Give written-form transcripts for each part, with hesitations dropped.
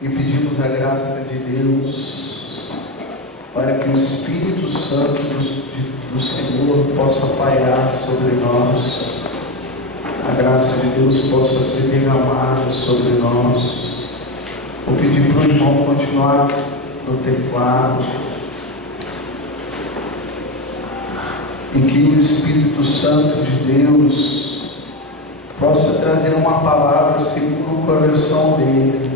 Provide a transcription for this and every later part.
e pedimos a graça de Deus para que o Espírito Santo do Senhor possa pairar sobre nós, a graça de Deus possa ser derramada sobre nós. Vou pedir para o irmão continuar no teclado e que o Espírito Santo de Deus possa trazer uma palavra segundo o coração dele,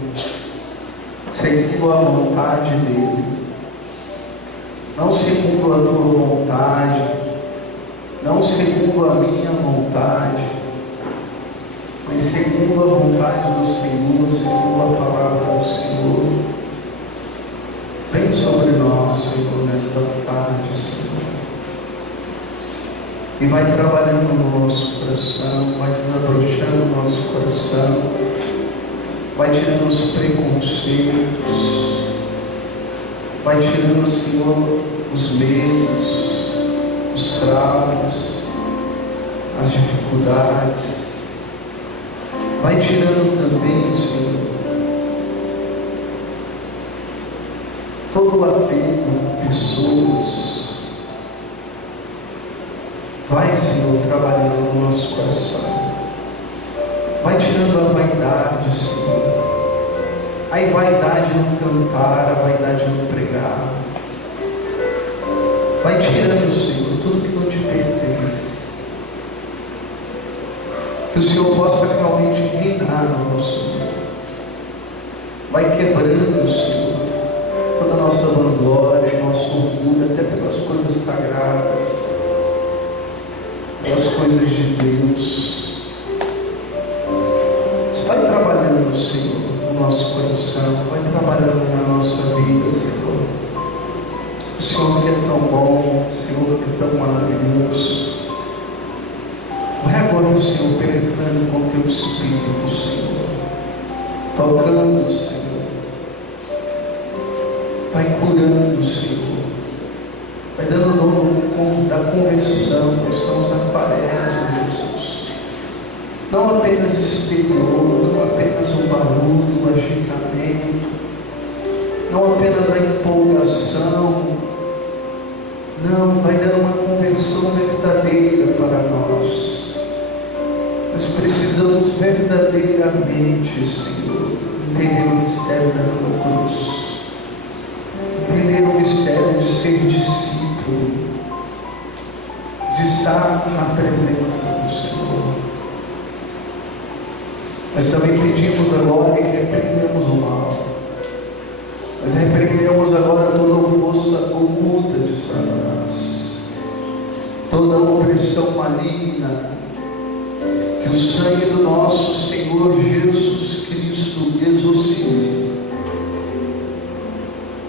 segundo a vontade dele, não segundo a tua vontade, não segundo a minha vontade, mas segundo a vontade do Senhor, segundo a palavra do Senhor. Vem sobre nós, Senhor, nesta tarde, Senhor, e vai trabalhando no nosso coração, vai desabrochando o nosso coração, vai tirando os preconceitos, vai tirando, Senhor, os medos, os traumas, as dificuldades, vai tirando também, Senhor, todo o apego a pessoas. Vai, Senhor, trabalhando no nosso coração. Vai tirando a vaidade, Senhor. A vaidade no cantar, a vaidade no pregar. Vai tirando, Senhor, tudo que não te pertence. Que o Senhor possa realmente reinar no nosso meio. Vai quebrando, Senhor, toda a nossa vanglória, nosso orgulho, até pelas coisas sagradas, pelas coisas de Deus. Você vai trabalhando, Senhor, no nosso coração, vai trabalhando na nossa vida, Senhor. O Senhor que é tão bom, o Senhor que é tão maravilhoso. Vai agora, Senhor, penetrando com teu Espírito, Senhor, tocando, Senhor, vai curando, Senhor, vai dando nome da conversão. Estamos na Quaresma, Jesus, não apenas exterior, não apenas o barulho, o agitamento, não apenas a empolgação, não, vai dando uma conversão verdadeira para nós. Nós precisamos verdadeiramente, Senhor, entender o mistério da tua cruz, entender o mistério de ser discípulo, de estar na presença do Senhor. Mas também pedimos agora e repreendemos o mal. Mas repreendemos agora toda a força oculta de Satanás, toda a opressão maligna, que o sangue do nosso Senhor Jesus Cristo exorcize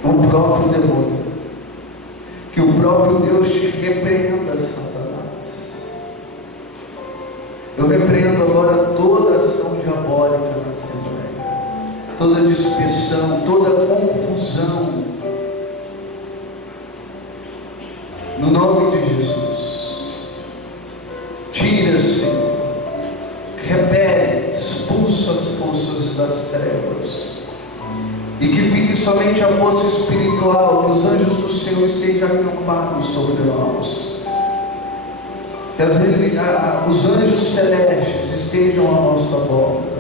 o próprio demônio, que o próprio Deus te repreenda, Satanás. Eu repreendo agora toda ação diabólica na Assembleia, toda dispersão, toda confusão, no nome de Jesus. Tira, Senhor, repele, expulsa as forças das trevas, e que fique somente a força espiritual, que os anjos do Senhor estejam acampados sobre nós, que os anjos celestes estejam à nossa volta,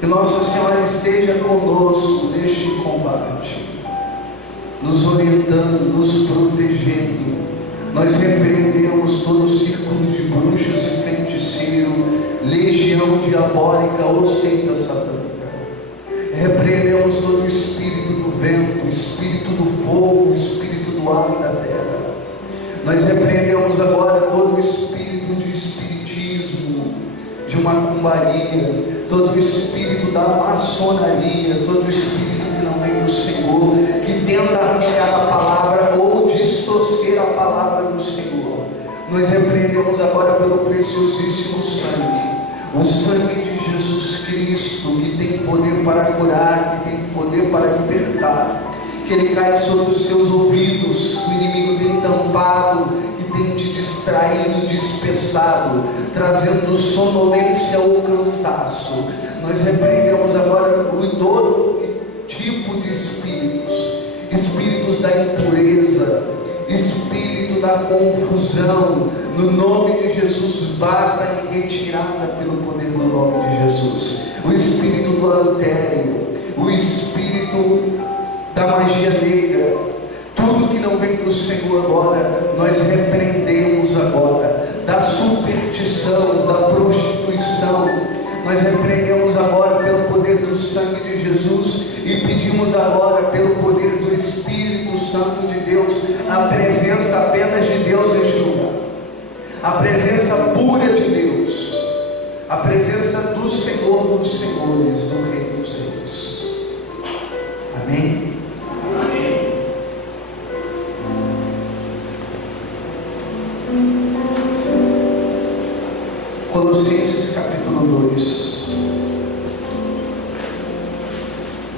que Nossa Senhora esteja conosco neste combate, nos orientando, nos protegendo. Nós repreendemos todo o círculo de bruxas e feiticeiro, legião diabólica ou seita satânica. Repreendemos todo o espírito do vento, o espírito do fogo, o espírito do ar e da terra. Nós repreendemos agora todo o espírito de espiritismo, de macumbaria, todo o espírito da maçonaria, todo o espírito que não vem do Senhor, que tenta arrancar a palavra ou distorcer a palavra do Senhor. Nós repreendemos agora pelo preciosíssimo sangue, o sangue de Jesus Cristo, que tem poder para curar, que tem poder para libertar. Que ele caia sobre os seus ouvidos, que o inimigo tem tampado, que tem te distraído, dispersado, trazendo sonolência ou cansaço. Nós repreendemos agora confusão, no nome de Jesus, bata em retirada pelo poder do nome de Jesus. O espírito do adultério, o espírito da magia negra, tudo que não vem do Senhor agora, nós repreendemos agora. Da superstição, da prostituição, nós repreendemos agora pelo poder do sangue de Jesus e pedimos agora pelo poder do Espírito Santo de Deus, a presença apenas de Deus neste lugar, a presença pura de Deus, a presença do Senhor dos Senhores, do Rei dos Reis. Amém? Colossenses capítulo 2,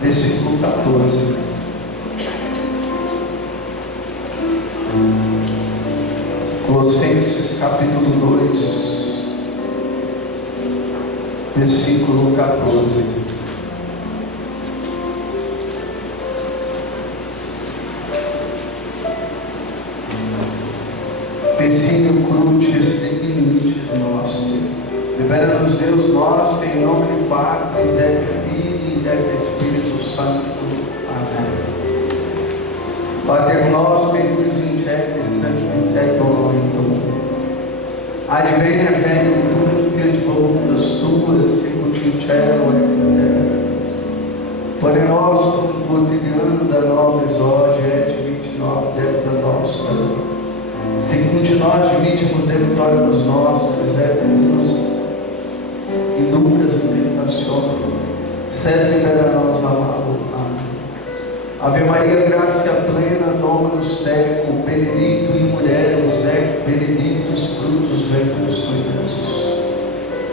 versículo 14. Colossenses capítulo 2, versículo 14. Persígnio crucis de inimici nostri, libera-nos Deus nosso, em nome de Patris et Filii et Espírito Santo. Amém. Pater noster, qui in celis sanctificetur nomen tuum. Advenia regnum tuum, fiat voluntas tuas, sicut in cielo et in terra. Pane nostrum quotidianum da nobis hodie et dimitte nobis debita nostra, segundo nós dividimos debitório dos nossos, nos inducas em tentação, sed libera-nos amado. Amém. Ave Maria, gracia plena, Dominus tecum, benedictum in mulieribus et benedictus fructus ventris tui, Jesus.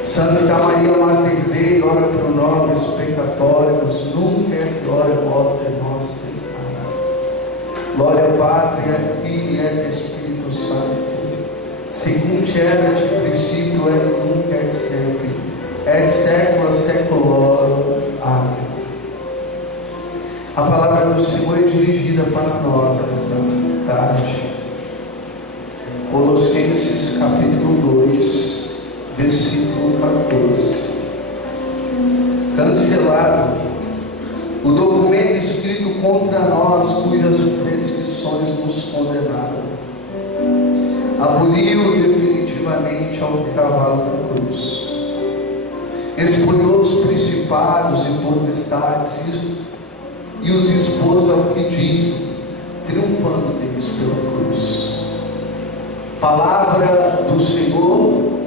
Santa Maria, Mater Dei, ora pro nobis peccatoribus, nunc et hora morte nostre. Amém. Gloria Patri et Filii et Espírito Santo, segundo erat princípio et nunc et sempre, et secula seculorum. Amém. A palavra do Senhor é dirigida para nós esta tarde. Colossenses capítulo 2, versículo 14. Cancelado o documento escrito contra nós, cujas prescrições nos condenaram. Aboliu definitivamente ao cavalo da cruz. Expulsou os principados e potestades e os expôs ao ridículo, triunfando deles pela cruz. Palavra do Senhor.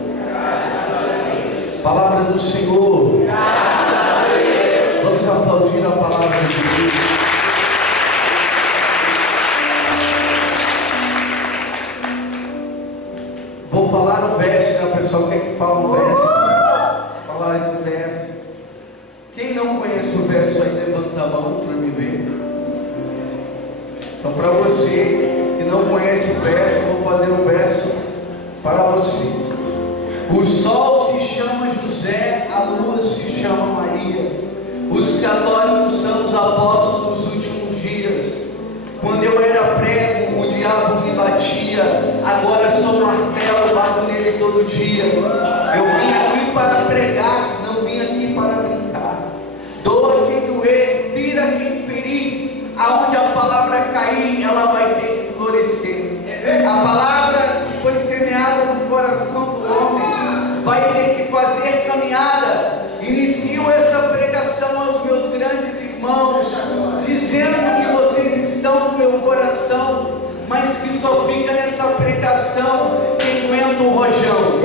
Palavra do Senhor. Vamos aplaudir a palavra de Deus. Vou falar o verso, né? O pessoal quer que fale o verso. Falar esse verso. Quem não conhece o verso aí, levanta a mão para me ver. Então, para você que não conhece o verso, vou fazer o verso para você. O sol se chama José, a lua se chama Maria. Os católicos são os apóstolos dos últimos dias. Quando eu era prego, o diabo me batia. Agora sou martelo, bato nele todo dia. Eu vim aqui para pregar, não vim aqui para brincar. Doa quem doer, fira quem ferir. Aonde a palavra cair, ela vai ter que florescer. A palavra que foi semeada no coração do homem vai ter que fazer caminhada. Inicio essa pregação aos meus grandes irmãos, dizendo que vocês estão no meu coração, mas que só fica nessa pregação quem aguenta o rojão.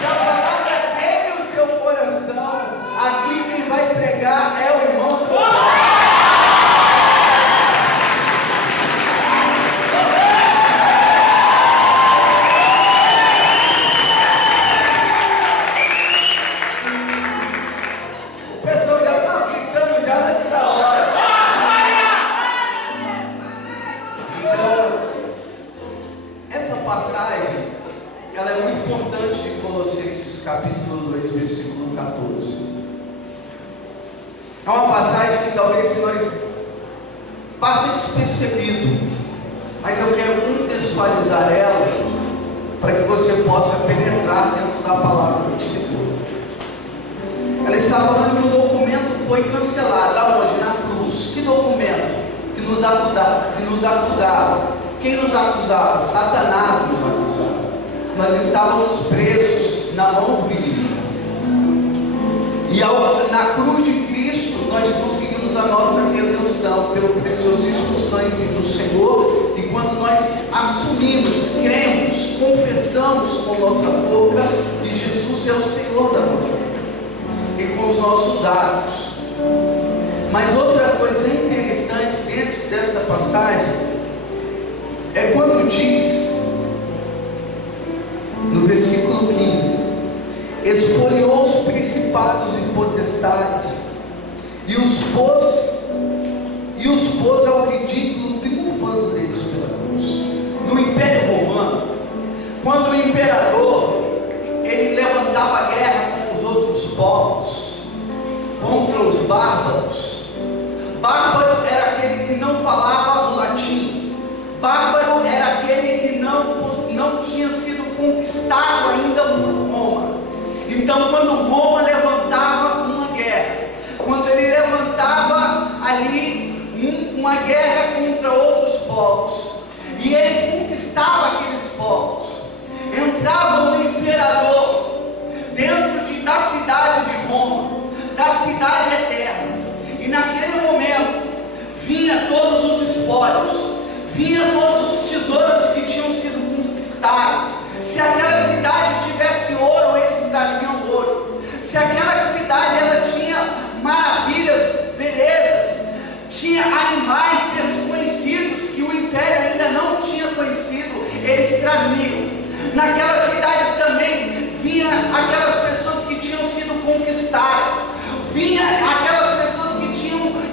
Se a palavra tem o seu coração, aqui quem vai pregar é o irmão do capítulo 2, versículo 14. É uma passagem que talvez se nós passe despercebido, mas eu quero contextualizar ela para que você possa penetrar dentro da palavra do Senhor. Ela está falando que o documento foi cancelado. Aonde? Na cruz. Que documento? Que nos acusava. Quem nos acusava? Satanás nos acusava. Nós estávamos presos na mão do inimigo. E na cruz de Cristo nós conseguimos a nossa redenção pelo preciosíssimo sangue do Senhor. E quando nós assumimos, cremos, confessamos com nossa boca que Jesus é o Senhor da nossa vida, e com os nossos atos. Mas outra coisa interessante dentro dessa passagem é quando diz no versículo 15: espoliou os principados e potestades e os pôs ao ridículo, triunfando deles pela cruz. No Império Romano, quando o imperador ele levantava guerra com os outros povos, contra os bárbaros. Bárbaro era aquele que não falava o latim. Bárbaro era aquele que não tinha sido conquistado ainda por Roma. Então, quando Roma levantava uma guerra, quando ele levantava ali uma guerra contra outros povos, e ele conquistava aqueles povos, entrava o imperador dentro da cidade de Roma, da cidade eterna, e naquele momento vinha todos os espólios, vinha todos os tesouros que tinham sido conquistados. Se aquela cidade tivesse ouro, eles traziam ouro. Se aquela cidade ela tinha maravilhas, belezas, tinha animais desconhecidos que o império ainda não tinha conhecido, eles traziam. Naquela cidade também vinha aquelas pessoas que tinham sido conquistadas, vinha aquelas pessoas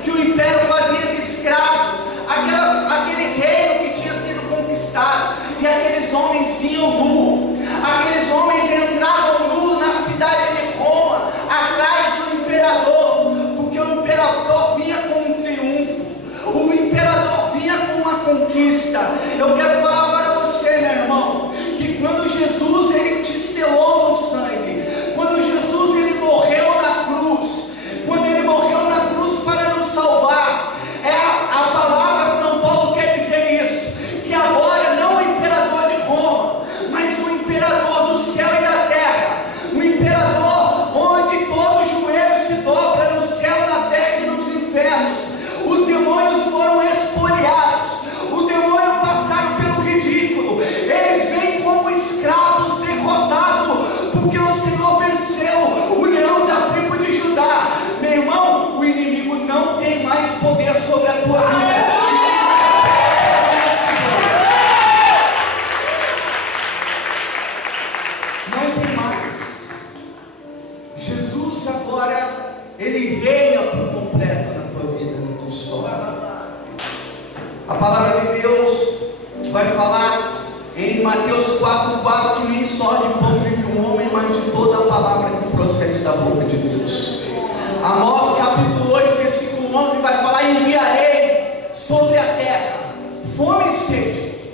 que o império fazia de escravo, aquele reino que tinha sido conquistado, e aqueles homens vinham nus, aqueles homens entravam nus na cidade de Roma, atrás do imperador, porque o imperador vinha com um triunfo, o imperador vinha com uma conquista. Eu quero falar para você, meu irmão, que quando Jesus ele te selou no sangue, quando Jesus ele morreu na cruz, quando ele morreu na cruz para nos salvar, a palavra São Paulo quer dizer isso, que agora não o imperador de Roma, mas o imperador do céu e da terra, o imperador onde todo joelho se dobra no céu, na terra e nos infernos, os demônios foram espoliados, os demônios passaram pelo ridículo, eles vêm como escravos derrotados, porque o Senhor venceu o leão da tribo de Judá. Meu irmão, o inimigo não tem mais poder sobre a tua vida. Não tem mais. Jesus agora, ele reina por completo na tua vida, na tua história. A palavra de Deus vai falar em Mateus 4,4 que nem só de pão vive um homem, mas de toda a palavra que procede da boca de Deus. Amós capítulo 8, versículo 11 vai falar: enviarei sobre a terra fome e sede,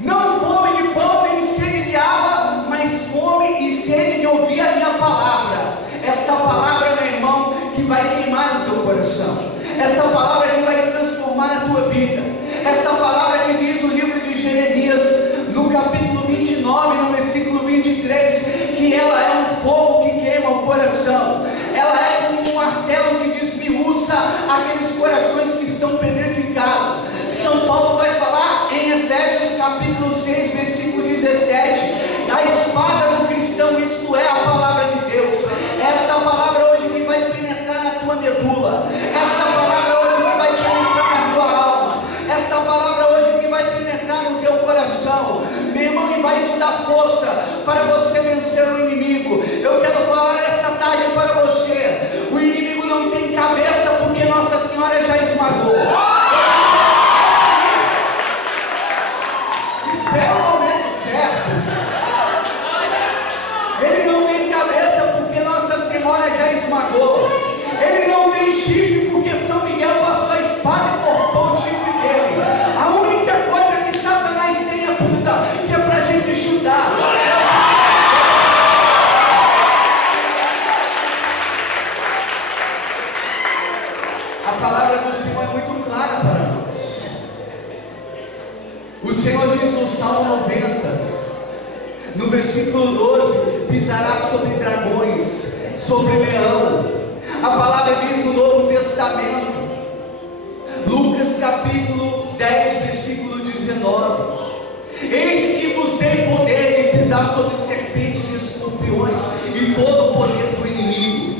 não fome de pão nem sede de água, mas fome e sede de ouvir a minha palavra. Esta palavra, meu irmão, que vai queimar no teu coração, esta palavra que vai transformar a tua vida, esta palavra que diz o livro de Jeremias no capítulo 29, no versículo 23, que ela é um fogo que queima o coração, ela é como um martelo que desmiuça aqueles corações que estão petrificados. São Paulo vai falar em Efésios capítulo 6, versículo 17, a espada do cristão, isto é a palavra de Deus. Esta palavra hoje que vai penetrar na tua medula, esta palavra hoje que vai penetrar na tua alma, esta palavra hoje que vai penetrar no teu coração, meu irmão, e vai te dar força para você vencer o inimigo. Eu quero falar esta tarde para você: o inimigo não tem cabeça, porque Nossa Senhora já esmagou. Espera o momento certo. Ele não tem cabeça, porque Nossa Senhora já esmagou. Ele não tem chifre, porque São Miguel passou a espada e cortou o chifre dele. A única coisa que está A palavra do Senhor é muito clara para nós. O Senhor diz no Salmo 90, no versículo 12: pisará sobre dragões, sobre leão. A palavra diz no Novo Testamento, Lucas capítulo 10, versículo 19: eis que vos dei poder de pisar sobre serpentes e escorpiões e todo o poder do inimigo.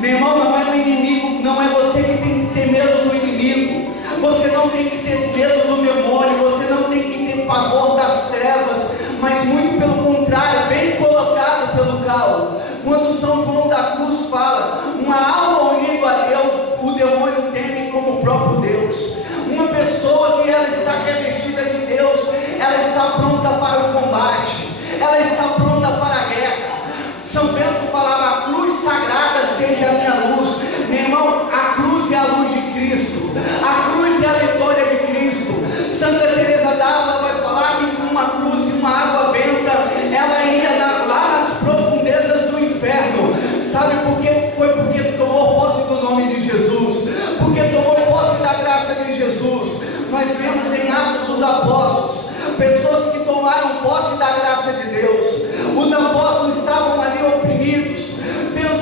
Meu irmão, não é o inimigo, não é você que tem que ter medo do inimigo. Você não tem que ter medo do demônio, você não tem que ter pavor das trevas, mas muito pelo contrário, bem colocado pelo Cal. Quando São João da Cruz fala, uma alma unida a Deus, o demônio teme como o próprio Deus. Uma pessoa que ela está revestida de Deus, ela está pronta para o combate, ela está pronta para a guerra. São Bento falava: a cruz sagrada seja a minha luz. Meu irmão, a cruz é a luz de Cristo, a cruz é a vitória de Cristo. Santa Teresa d'Ávila vai falar que com uma cruz e uma água benta, ela ia lá nas profundezas do inferno. Sabe por quê? Foi porque tomou posse do nome de Jesus, porque tomou posse da graça de Jesus. Nós vemos em Atos dos Apóstolos pessoas que tomaram posse da graça de Deus. Os apóstolos estavam ali oprimidos,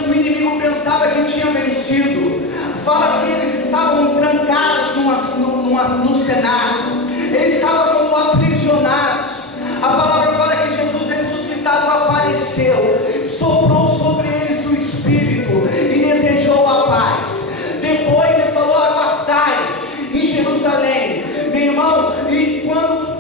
o inimigo pensava que tinha vencido. Fala que eles estavam trancados no cenário, eles estavam como aprisionados. A palavra fala que Jesus ressuscitado apareceu, soprou sobre eles o Espírito e desejou a paz. Depois ele falou: aguardai em Jerusalém. Meu irmão, e quando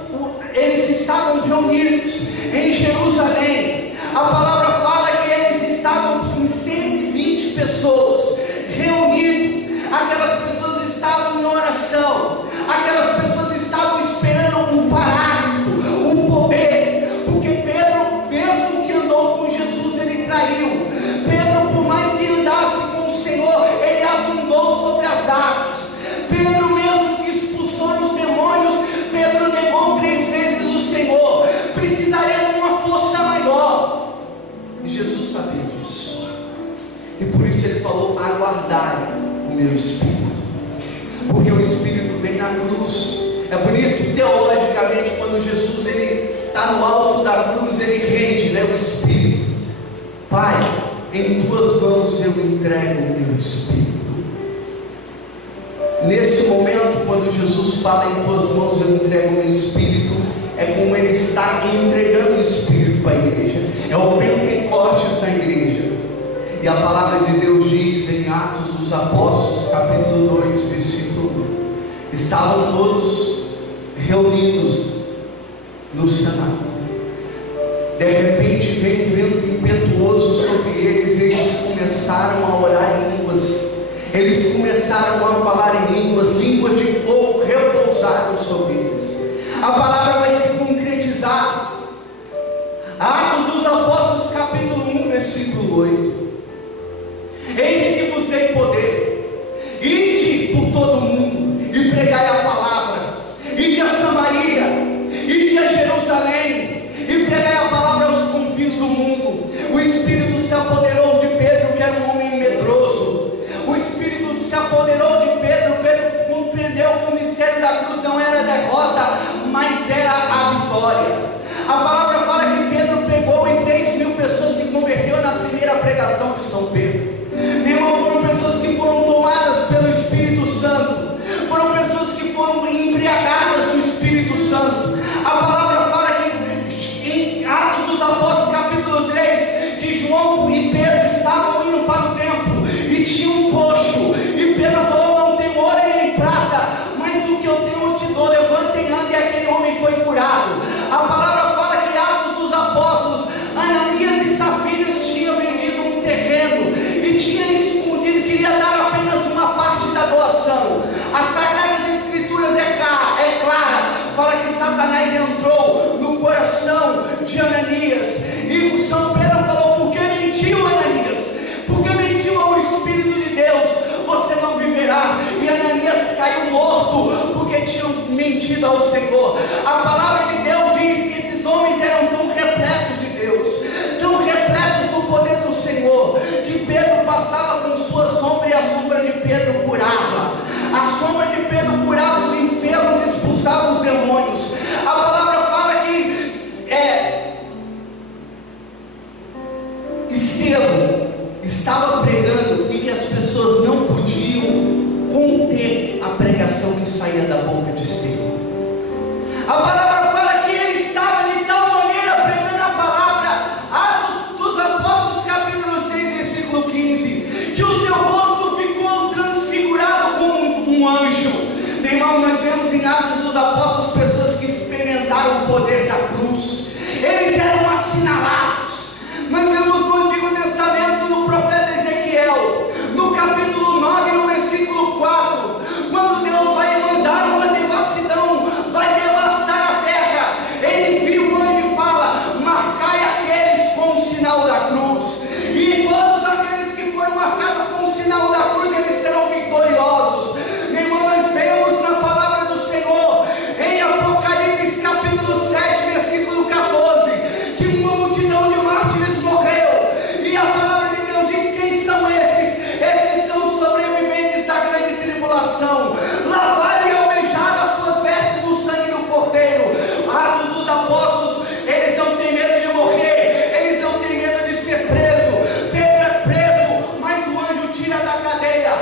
eles estavam reunidos em Jerusalém, a palavra fala que eles estavam em 120 pessoas reunidos. Aquelas pessoas estavam em oração, aquelas pessoas estavam esperando um paráclito, um poder, porque Pedro, mesmo que andou com Jesus, ele traiu. Pedro, por mais que andasse com o Senhor, ele afundou sobre as águas. Pedro, mesmo que expulsou os demônios, Pedro negou 3 vezes o Senhor. Precisaria de uma força maior, e Jesus sabia disso, e por isso ele falou: aguardai o meu Espírito, porque o Espírito vem na cruz. É bonito teologicamente quando Jesus ele está no alto da cruz, ele rende, né, o Espírito. Pai, em tuas mãos eu entrego o meu Espírito. Nesse momento, quando Jesus fala: em tuas mãos eu entrego o meu Espírito, é como ele está entregando o Espírito para a igreja. É o Pentecostes da igreja. E a palavra de Deus diz em Atos dos Apóstolos, capítulo 2, versículo 1: estavam todos reunidos no cenáculo. De repente veio um vento impetuoso sobre eles, e eles começaram a orar em línguas. Eles começaram a falar em línguas de fogo repousaram sobre eles. A palavra vai se concretizar. Atos dos Apóstolos, capítulo 1, versículo 8: eis que vos dei poder, ide por todo o mundo e pregai a palavra, ide a Samaria, ide a Jerusalém e pregai a palavra aos confins do mundo. O Espírito se apoderou de Pedro, que era um homem medroso. O Espírito se apoderou de Pedro. Pedro compreendeu que o mistério da cruz não era a derrota, mas era a vitória. A palavra fala que Pedro pegou e 3.000 pessoas se converteu na primeira pregação de São Pedro. Meu irmão, foram pessoas que foram tomadas pelo Espírito Santo, foram pessoas que foram embriagadas do Espírito Santo. A palavra fala que em Atos dos Apóstolos, capítulo 3, que João e Pedro estavam indo para o templo e tinha um coxo, e Pedro falou: não tenho ouro nem prata, mas o que eu tenho eu te dou, levanta e anda. E aquele homem foi curado. A palavra fala que Atos dos Apóstolos, Ananias e Safira tinham vendido um terreno e tinha escondido, queria dar apenas uma parte da doação. As Sagradas Escrituras é clara, fala que Satanás entrou no coração de Ananias, e o São Pedro falou: por que mentiu, Ananias? Porque mentiu ao Espírito de Deus, você não viverá. E Ananias caiu morto, porque tinham mentido ao Senhor. A palavra de Deus diz que esses homens eram tão repletos de Deus, tão repletos do poder do Senhor, que Pedro passava com sua sombra e a sombra de Pedro curava. pregando e que as pessoas não podiam conter a pregação que saía da boca de Estevão. A palavra fala que ele estava de tal maneira pregando a palavra, Atos dos Apóstolos capítulo 6 versículo 15, que o seu rosto ficou transfigurado como um anjo. Meu irmão, nós vemos em Atos dos Apóstolos pessoas que experimentaram o poder da cruz. Eles eram assinalados. Nós vemos no Antigo Testamento, no profeta Ezequiel, no capítulo 9, no versículo 4, quando Deus vai mandar uma devassidão, vai devastar a terra, ele viu o anjo e fala: marcai aqueles com o sinal da cruz, e todos aqueles que foram marcados com o sinal da cruz, eles serão vitoriosos. Meu irmão, nós vemos na palavra do Senhor, em Apocalipse capítulo 7, versículo 14, que uma multidão de mártires morreu, e a palavra de Deus diz: quem são esses? Esses são os sobreviventes da grande tribulação, lavaram e alvejaram as suas vestes no sangue do Cordeiro. Atos dos Apóstolos, eles não têm medo de morrer, eles não têm medo de ser preso. Pedro é preso, mas o anjo tira da cadeia.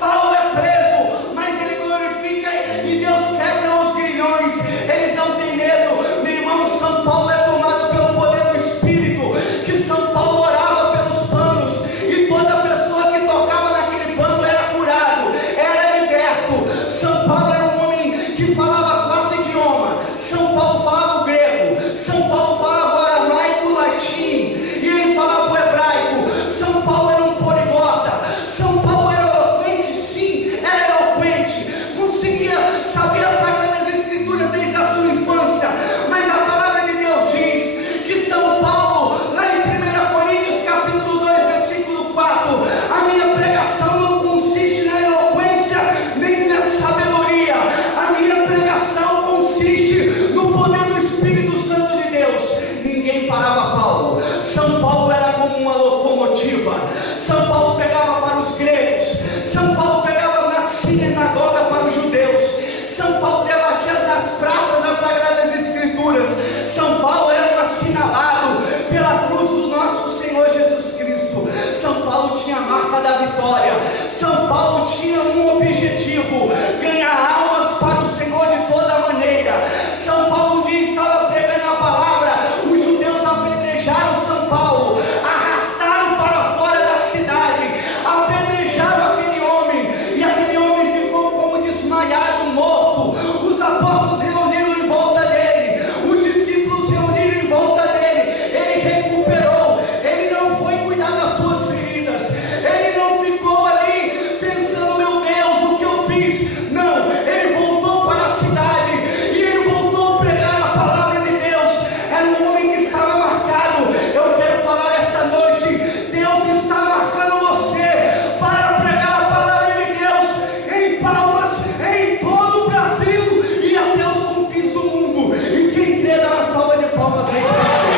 Paulo é preso, mas ele glorifica e Deus quebra os grilhões. Eles não têm medo. Meu irmão, São Paulo é tomado pelo poder do Espírito, que São Paulo orava pelos panos, e toda pessoa que tocava naquele pano era curado, era liberto. São Paulo era um homem que falava 4 idiomas. São Paulo falava o grego, São Paulo falava o aramaico, o latim, e ele falava o hebraico. São Paulo era um poliglota. São Paulo era eloquente, sim, era eloquente, conseguia saber as Sagradas Escrituras desde a sua infância. Mas a palavra de Deus diz que São Paulo, lá em 1 Coríntios capítulo 2, versículo 4, a minha pregação não consiste na eloquência nem na sabedoria, a minha pregação consiste no poder do Espírito Santo de Deus. Ninguém parava Paulo. São Paulo era como uma locomotiva. São Paulo pegava para os gregos, São Paulo pegava na sinagoga para os judeus, São Paulo debatia nas praças das Sagradas Escrituras. São Paulo era um assinalado pela cruz do nosso Senhor Jesus Cristo. São Paulo tinha a marca da vitória. São Paulo tinha um objetivo: ganhar almas para o Senhor de toda maneira. São Paulo um dia estava pregando a palavra, os judeus apedrejaram São Paulo, arrastaram para fora da cidade, apedrejaram aquele homem, e aquele homem ficou como desmaiado, morto. Os apóstolos reuniram em volta dele, os discípulos reuniram em volta dele. Ele recuperou, ele não foi cuidar das suas feridas, ele não ficou ali pensando: meu Deus, o que eu fiz? Não, ele voltou para a cidade e ele voltou a pregar a palavra de Deus. Era um homem que estava marcado. Eu quero falar esta noite: Deus está marcando você para pregar a palavra de Deus em Palmas, em todo o Brasil e até os confins do mundo. E quem crê, dá uma salva de palmas aí para Deus.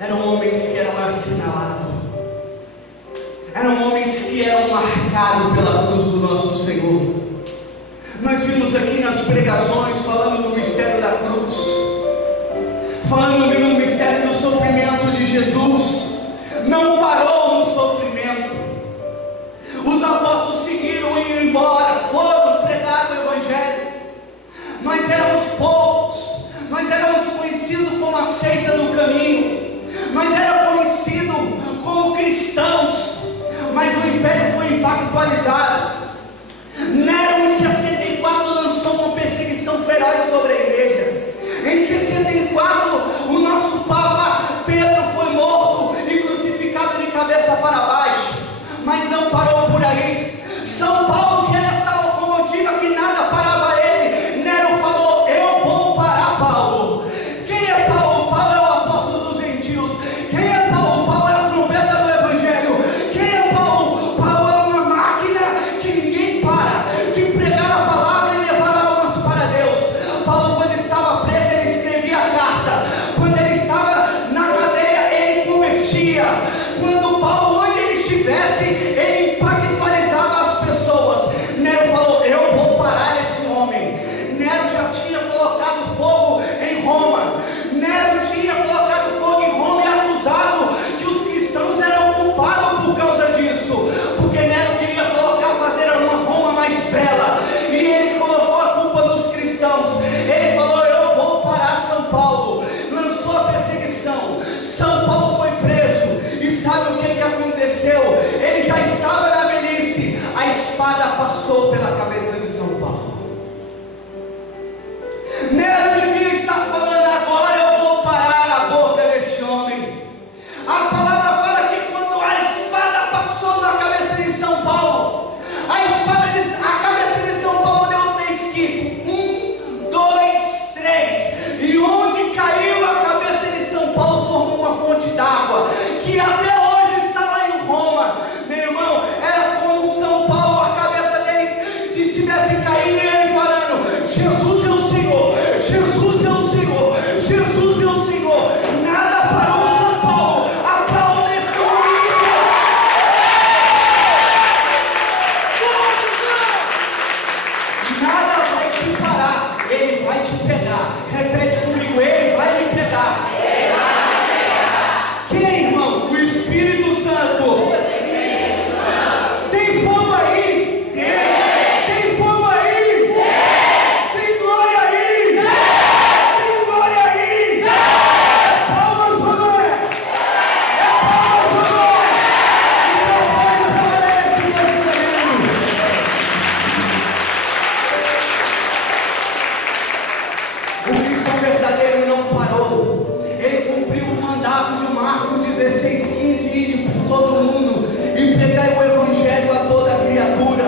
Eram homens que eram assinalados, eram homens que eram marcados pela cruz do nosso Senhor. Nós vimos aqui nas pregações falando do mistério da cruz, falando do mistério do sofrimento de Jesus. Não parou no sofrimento. Os apóstolos seguiram indo embora, foram pregar o Evangelho. Nós éramos poucos, nós éramos conhecidos como a seita do caminho, nós éramos conhecidos como cristãos, mas o império foi impactualizado. Nero em 64 lançou uma perseguição feroz sobre a igreja. Em 64 o nosso Papa Pedro foi morto e crucificado de cabeça para baixo. Mas não parou por aí. São Paulo, que era essa locomotiva que nada parava ele, Nero falou: eu vou parar Paulo. Quem é Paulo? Paulo é o apóstolo dos gentios. Quem é Paulo? Paulo é a trombeta do Evangelho. Quem é Paulo? Paulo é uma máquina Repete comigo: Ele vai me pegar. Quem, irmão? O Espírito Santo. Tem fogo aí? Tem fogo aí? Tem glória aí? Tem glória aí? Palmas, glória! Palmas, glória! Então pode permanecer nesse caminho. O cristão verdadeiro não parou. Ele cumpriu o mandato de Marcos 16:15: ide por todo mundo e pregai o evangelho a toda criatura.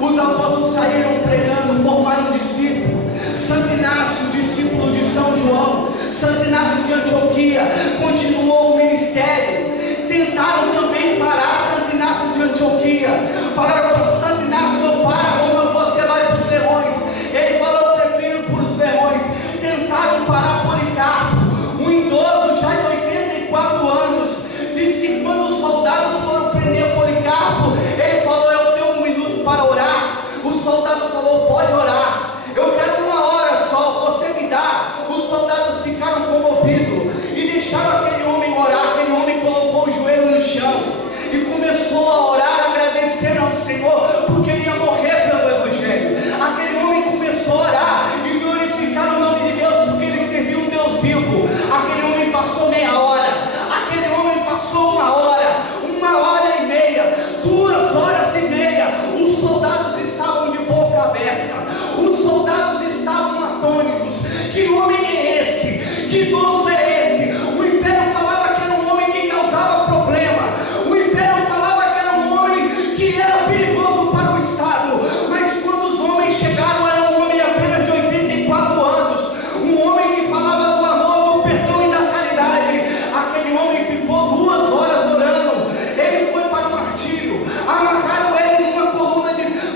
Os apóstolos saíram pregando, formaram discípulos. Santo Inácio, discípulo de São João, Santo Inácio de Antioquia, continuou o ministério. Tentaram também parar Santo Inácio de Antioquia. Falaram para Santo Inácio: eu paro, ou você vai para os leões. Ele falou: eu prefiro ir para os leões. Tentaram parar Policarpo, um idoso já de 84 anos. Diz que quando os soldados foram prender Policarpo, ele falou: eu tenho um minuto para orar. O soldado falou: pode orar, eu quero uma hora só, você me dá. Os soldados ficaram comovidos e deixaram aquele homem orar. Aquele homem colocou o joelho no chão e começou a orar, agradecendo ao Senhor, porque ele ia morrer pelo evangelho. Aquele homem começou a orar e glorificar o nome de Deus, porque ele serviu um Deus vivo. Aquele homem passou meia hora, aquele homem passou uma hora e meia, 2 horas e meia. Os soldados estavam de boca aberta, os soldados estavam atônitos. Que homem é esse? Que idoso é esse? O império falava que era um homem que causava problema, o império falava que era um homem que era perigoso para o Estado, mas quando os homens chegaram, era um homem apenas de 84 anos, um homem que falava do amor, do perdão e da caridade. Aquele homem ficou 2 horas orando. Ele foi para o martírio, amarraram ele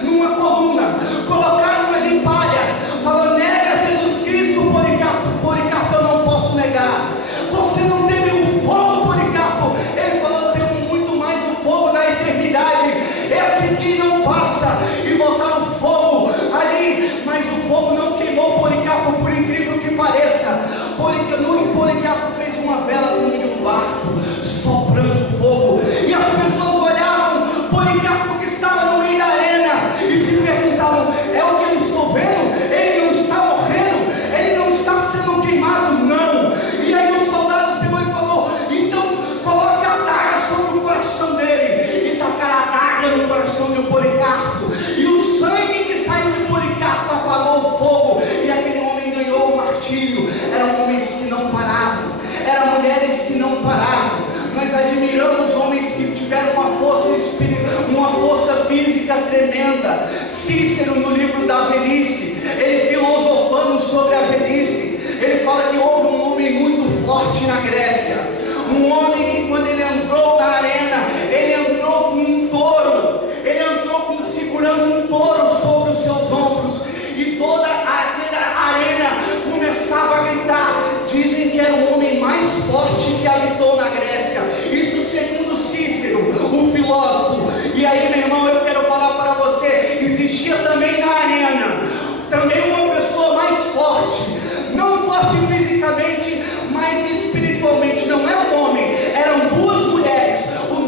numa coluna, colocaram ele em palha, falou: nega Jesus Cristo, Policarpo. Policarpo: eu não posso negar. Você não teme o fogo, Policarpo? Ele falou: temo muito mais o fogo da eternidade, esse que não passa. E botaram fogo ali, mas o fogo não queimou Policarpo, por incrível que pareça. Policarpo fez uma vela como de um barco, soprando fogo, e as pessoas olhavam Policarpo, que estava no meio da arena, e se perguntavam: é o que eu estou vendo? Ele não está morrendo? Ele não está sendo queimado? Não. E aí o soldado pegou e falou: então coloque a daga sobre o coração dele. E tacaram a daga no coração de Policarpo, e o sangue que saiu de Policarpo apagou o fogo, e aquele homem ganhou o martírio. Eram homens que não paravam, eram mulheres que não paravam. Nós admiramos homens que tiveram uma força física tremenda. Cícero, no livro da velhice, ele filosofando sobre a velhice, ele fala que houve um homem muito forte na Grécia, um homem que quando ele entrou na arena, ele entrou com um touro, ele entrou segurando um touro sobre os seus ombros, e toda aquela arena começava a gritar. Dizem que era o homem mais forte que habitou na Grécia, isso segundo Cícero, o filósofo. E aí, meu irmão, eu quero falar para você: existia também na arena também uma pessoa mais forte, não forte fisicamente, mas espiritualmente. Não era um homem, eram 2 mulheres. O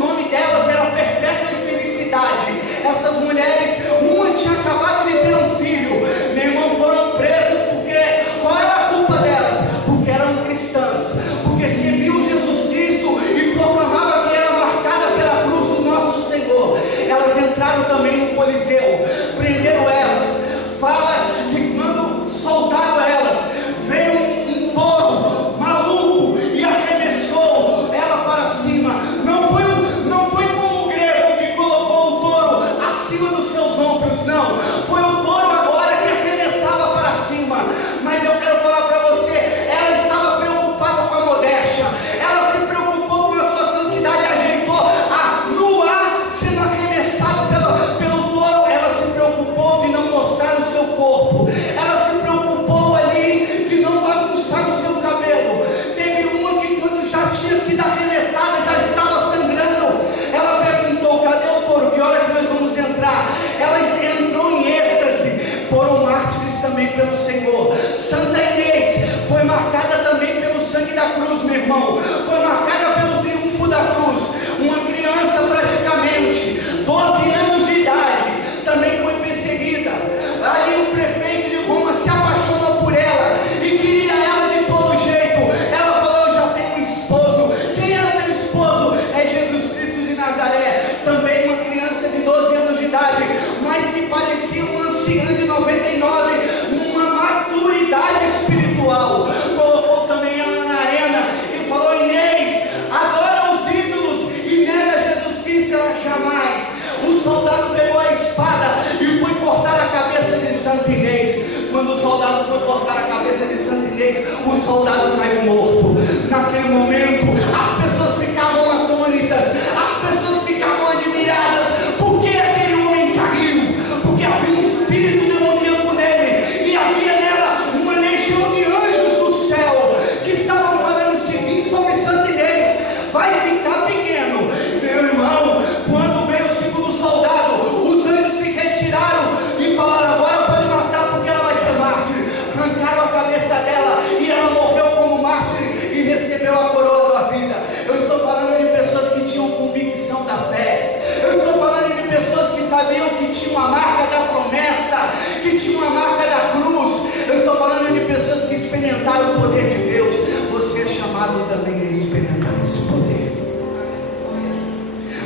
marcada também pelo sangue da cruz, meu irmão, foi marcada pelo triunfo da cruz. Uma criança praticamente 12 anos de idade também foi perseguida. Ali o prefeito de Roma se apaixonou por ela e queria ela de todo jeito. Ela falou: eu já tenho um esposo. Quem é o teu esposo? É Jesus Cristo de Nazaré. Também uma criança de 12 anos de idade, mas que parecia uma anciã de 99, numa maturidade espiritual. Colocou também ela na arena e falou: Inês, adora os ídolos e nega Jesus Cristo. Ela jamais. O soldado pegou a espada e foi cortar a cabeça de Santa Inês. Quando o soldado foi cortar a cabeça de Santa Inês, o soldado caiu morto. Naquele momento, as pessoas ficavam atônitas, as pessoas ficavam admiradas. Por que aquele homem caiu? Porque havia um espírito demoníaco nele, e havia nela uma legião de anjos do céu que estavam falando: se vir sobre Santa Inês, vai ficar pequeno. Meu irmão, quando veio o segundo soldado, os anjos se retiraram e falaram: agora pode matar, porque ela vai ser mártir. Arrancaram a cabeça dela e ela morreu como mártir e recebeu a coroa da vida. Eu estou falando de pessoas que tinham convicção da fé. Eu estou falando de pessoas que sabiam que tinham a marca da promessa, que tinham a marca da cruz. Eu estou falando de pessoas que experimentaram o poder de Deus. Você é chamado também a experimentar esse poder.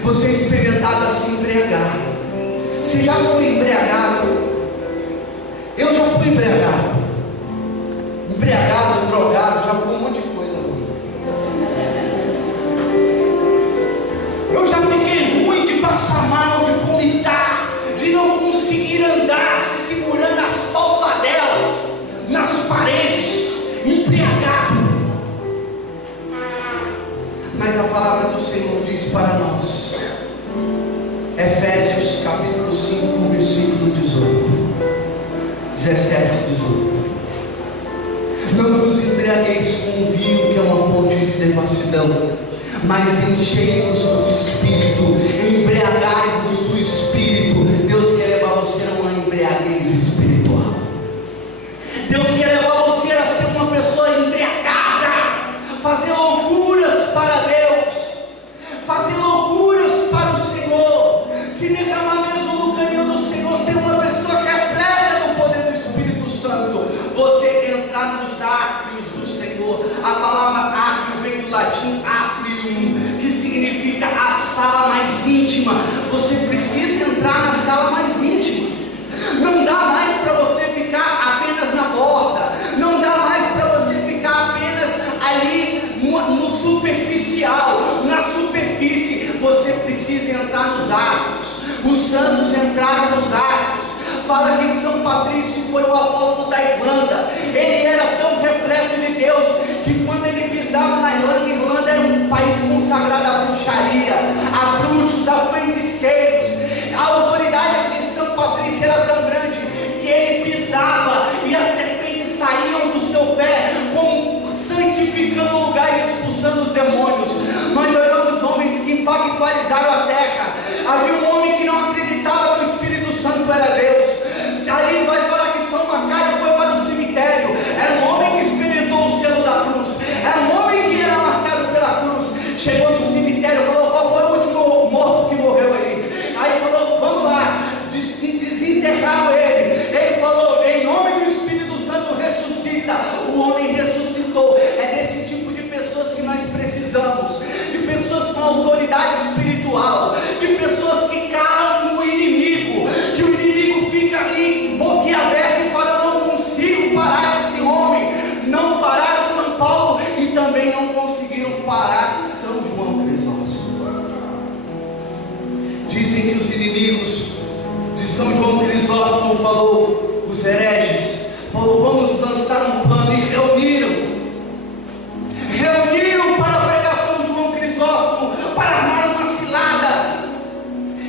Você é experimentado a se embriagar. Você já foi embriagado? Eu já fui embriagado. Embriagado, drogado, já foi um monte de coisa. Eu já fiquei ruim de passar mal, de vomitar, de não conseguir andar, se segurando as palpadelas nas paredes, embriagado. Mas a palavra do Senhor diz para nós, Efésios capítulo 5, versículo 17 e 18: não vos embriagueis com o vinho, que é uma fonte de devassidão, mas enchei-vos do Espírito, embriagai-vos do Espírito. Deus quer levar você a uma embriaguez espiritual. Deus quer levar você a ser uma pessoa embriagada, fazer loucuras para Deus, fazer loucuras para o Senhor, se derramar mesmo no caminho do Senhor, ser uma pessoa repleta do poder do Espírito Santo. Você entrar nos átrios do Senhor. A palavra átrio vem do latim atrium, que significa a sala mais íntima. Você precisa entrar na sala mais íntima. Não dá mais para você ficar apenas na porta, não dá mais para você ficar apenas ali no superficial, na superfície. Você precisa entrar nos átrios. Os santos entraram nos átrios. Fala que São Patrício foi o apóstolo da Irlanda. Ele era tão repleto de Deus que quando ele pisava na Irlanda, Irlanda era um país consagrado à bruxaria, a bruxos, a feiticeiros. A autoridade de São Patrício era tão grande que ele pisava e as serpentes saíam do seu pé, santificando o lugar e expulsando os demônios. Nós olhamos homens que impactualizaram a terra. Havia um homem que não acreditava que o Espírito Santo era Deus. Ali vai falar que São Macário foi para o cemitério. Era um homem que experimentou o selo da cruz. Era um homem que era marcado pela cruz. Chegou no cemitério, falou: qual foi o último morto que morreu aí? Aí falou: vamos lá. Desenterraram ele. Ele falou: em nome do Espírito Santo ressuscita. O homem ressuscitou. É desse tipo de pessoas que nós precisamos. De pessoas com autoridade espiritual. De pessoas que calam o inimigo. Que o inimigo fica ali boquiaberto e fala: não consigo parar esse homem. Não pararam São Paulo e também não conseguiram parar São João Crisóstomo. Dizem que os inimigos de São João Crisóstomo, falou, os hereges, falou: vamos lançar um plano, e reuniram para pregar São João Crisóstomo, para armar uma cilada,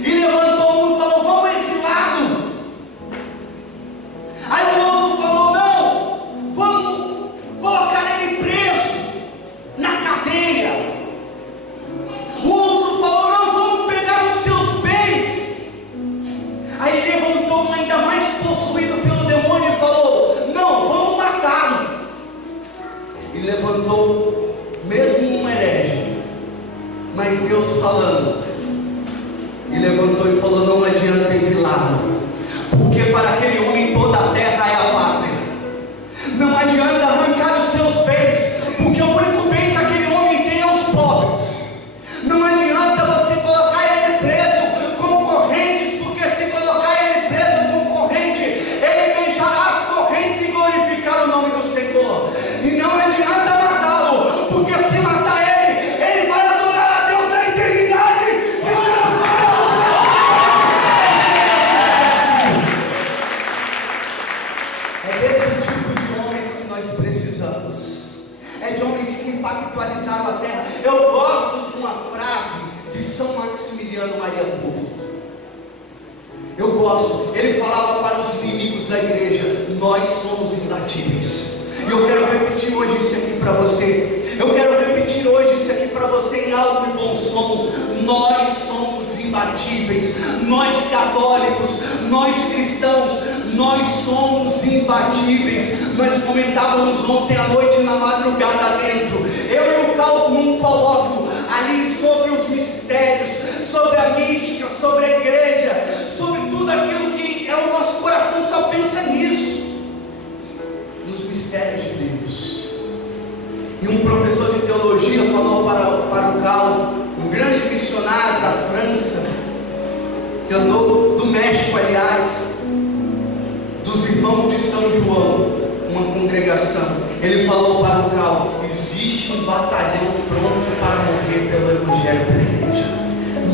e levantou um e falou: vamos exilado. Aí o outro falou: não, vamos colocar ele preso na cadeia. O outro falou: não, vamos pegar os seus bens. Aí levantou um ainda mais possuído pelo demônio e falou: não, vamos matá-lo. e levantou, mesmo um herege, mas Deus falando, e levantou e falou: não adianta exilá-lo, porque para aquele homem toda a terra é a pátria. Não adianta arrancar os seus bens, porque o único bem que aquele homem tem é os pobres. Não adianta você colocar ele preso com correntes, porque se colocar ele preso com corrente, ele beijará as correntes e glorificar o nome do Senhor. E não adianta matá-lo, porque se matar ele vai adorar a Deus na eternidade, dizendo: é desse tipo de homens que nós precisamos. É de homens que impactualizaram a terra. Eu gosto de uma frase de São Maximiliano Maria Puro. Eu gosto. Ele falava para os inimigos da igreja: nós somos imbatíveis. E eu quero repetir hoje isso aqui para você. Eu quero repetir hoje isso aqui para você em alto e bom som. Nós somos imbatíveis. Nós católicos, nós cristãos, nós somos imbatíveis. Nós comentávamos ontem à noite, na madrugada dentro, eu e o Cal num colóquio ali sobre os mistérios, sobre a mística, sobre a igreja, sobre tudo aquilo que é o nosso coração só pensa nisso, nos mistérios de Deus. E um professor de teologia falou para o Cal, um grande missionário da França, que andou do México, aliás, dos irmãos de São João, uma congregação. Ele falou para o Cal: existe um batalhão pronto para morrer pelo Evangelho pela igreja.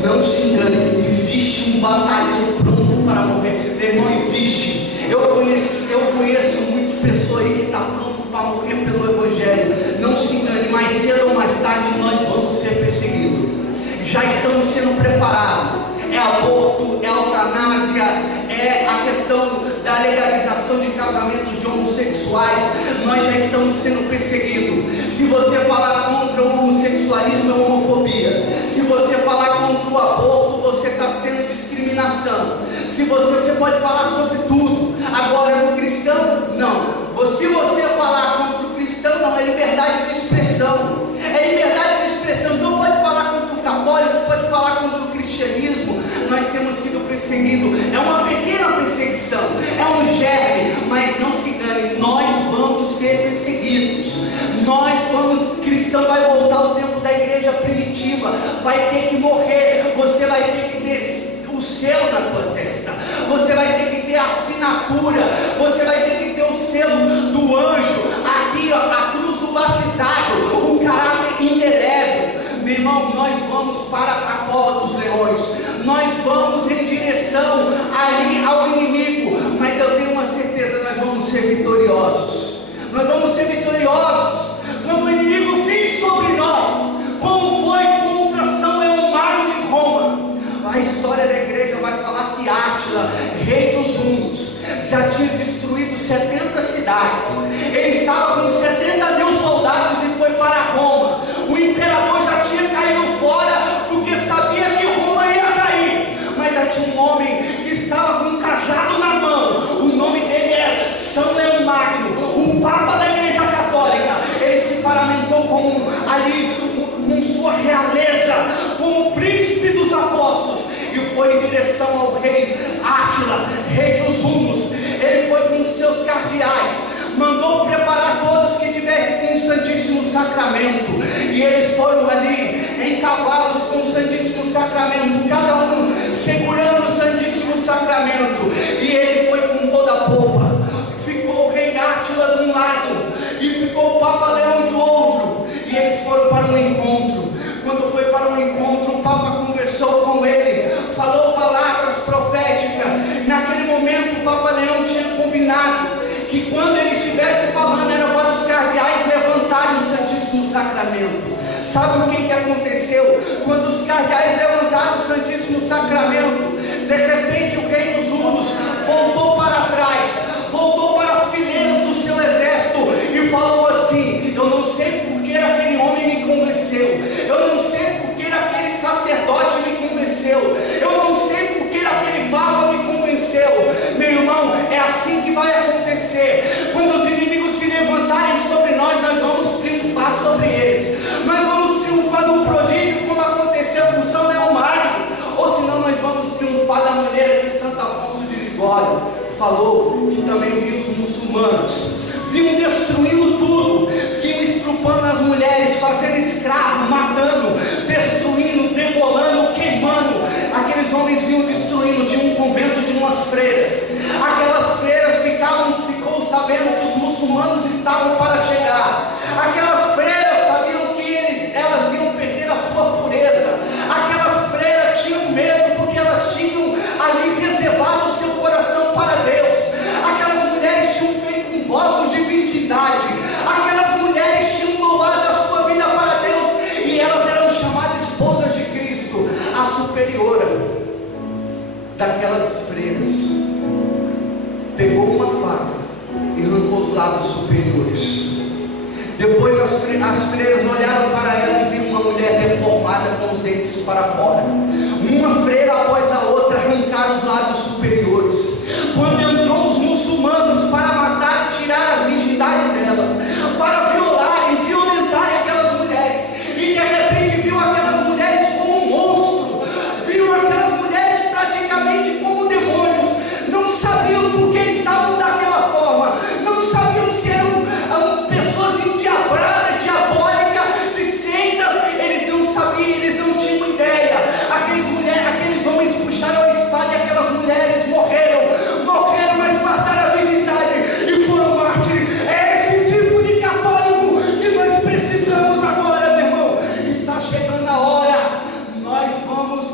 Não se engane, existe um batalhão pronto para morrer. Meu irmão, existe. Eu conheço muita pessoa aí que está pronto para morrer pelo Evangelho. Não se engane, mais cedo ou mais tarde nós vamos ser perseguidos. Já estamos sendo preparados. É aborto, é eutanásia, é a questão da legalização de casamentos de homossexuais. Nós já estamos sendo perseguidos. Se você falar contra o homossexualismo, é homofobia. Se você falar contra o aborto, você está tendo discriminação. Se você pode falar sobre tudo. Agora, no cristão, não. Se você falar contra o cristão, não, é liberdade de expressão. É liberdade de expressão. Então pode falar contra o católico, pode falar contra o cristianismo. Nós temos sido perseguidos. É uma pequena perseguição, é um germe, mas não se engane, nós vamos ser perseguidos. Cristão vai voltar ao tempo da igreja primitiva, vai ter que morrer, você vai ter que ter o céu na tua testa, você vai ter que ter a assinatura, você vai ter que ter o selo do anjo, aqui ó, a cruz do batizado, o caráter indelével. Meu irmão, nós vamos para a cova dos leões, nós vamos em direção ali ao inimigo, mas eu tenho uma certeza, nós vamos ser vitoriosos. Nós vamos ser vitoriosos quando o inimigo vir sobre nós, como foi contra São Leão Magno em Roma. A história da igreja vai falar que Átila, rei dos hunos, já tinha destruído 70 cidades. Ele estava com 70 mil soldados e foi para Roma. O imperador já tinha caído fora, porque sabia que Roma ia cair. Mas já tinha um homem que estava com um cajado na mão. O nome dele é São Leão Magno, o Papa da Igreja Católica. Ele se paramentou com sua realeza, como príncipe dos apóstolos, e foi em direção ao rei Átila, rei dos hunos. Ele foi com seus cardeais, mandou preparar todos que tivessem com o Santíssimo Sacramento, e eles foram ali em cavalos com o Santíssimo Sacramento, cada um segurando o Santíssimo Sacramento, e ele foi com toda a pompa. Ficou o rei Átila de um lado e ficou o Papa Leão do outro, e eles foram para um encontro. Quando foi para um encontro, o Papa conversou com ele, falou palavras proféticas. Naquele momento o Papa Leão tinha combinado que quando ele estivesse falando era para os cardeais levantarem o Santíssimo Sacramento. Sabe o que aconteceu? Quando os cardeais levantaram o Santíssimo Sacramento, de repente o rei dos hunos voltou para trás, voltou para as fileiras do seu exército e falou assim: eu não sei por que aquele homem me convenceu, eu não sei por que aquele sacerdote me convenceu, eu não sei por que aquele papa me convenceu. Meu irmão, é assim que vai acontecer. Quando os inimigos se levantarem sobre nós, nós vamos primeiro falou que também viu os muçulmanos, vinham destruindo tudo, vinham estrupando as mulheres, fazendo escravo, matando, destruindo, degolando, queimando. Aqueles homens vinham destruindo. Tinha um convento de umas freiras. Aquelas freiras ficou sabendo que os muçulmanos estavam para chegar. Aquelas freiras sabiam que elas iam perder a sua pureza. Aquelas freiras tinham medo porque elas tinham ali reservado o seu coração para Deus. Aquelas mulheres tinham feito um voto de virgindade. Aquelas mulheres tinham doado a sua vida para Deus e elas eram chamadas esposas de Cristo. A superiora daquelas freiras pegou uma faca e arrancou os lábios superiores. Depois as freiras olharam para ela e viram uma mulher deformada com os dentes para fora. Uma freira após a outra arrancaram os lábios superiores. Quando entrou os muçulmanos para matar e tirar as virgindades delas, para violar e violentar aquelas mulheres, e de repente viu aquelas mulheres como um monstro, viu aquelas mulheres praticamente como demônios. Não sabiam por que estavam daquela forma, não sabiam se eram pessoas endiabradas, diabólicas, de seitas. Eles não sabiam, eles não tinham ideia. Aqueles homens puxaram a espada e aquelas mulheres morreram, mas mataram a virgindade e foram mártires. É esse tipo de católico que nós precisamos agora, meu irmão. Está chegando a hora, nós vamos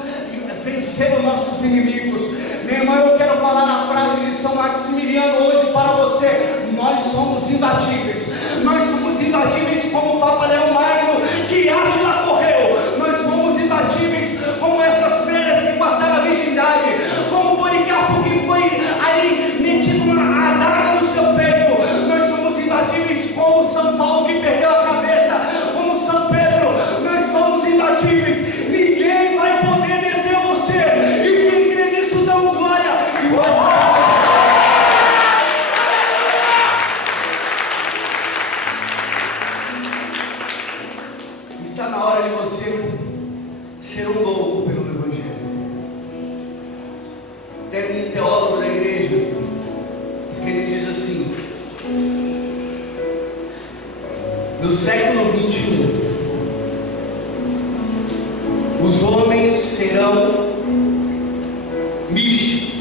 vencer os nossos inimigos. Meu irmão, eu quero falar na frase de São Maximiliano hoje para você: nós somos imbatíveis. Nós somos imbatíveis como o Papa Leão Magno, que Átila correu. Nós somos imbatíveis como essas freiras que guardaram a virgindade, como Policarpo que foi ali metido uma adaga no seu peito. Nós somos imbatíveis como São Paulo que perdeu a cabeça, como São Pedro. Nós somos imbatíveis. Ninguém vai poder deter você. E quem crê nisso dá um glória e bate. Está na hora de você ser um louco pelo Evangelho. Tem um teólogo da igreja que ele diz assim: no século 21, os homens serão místicos.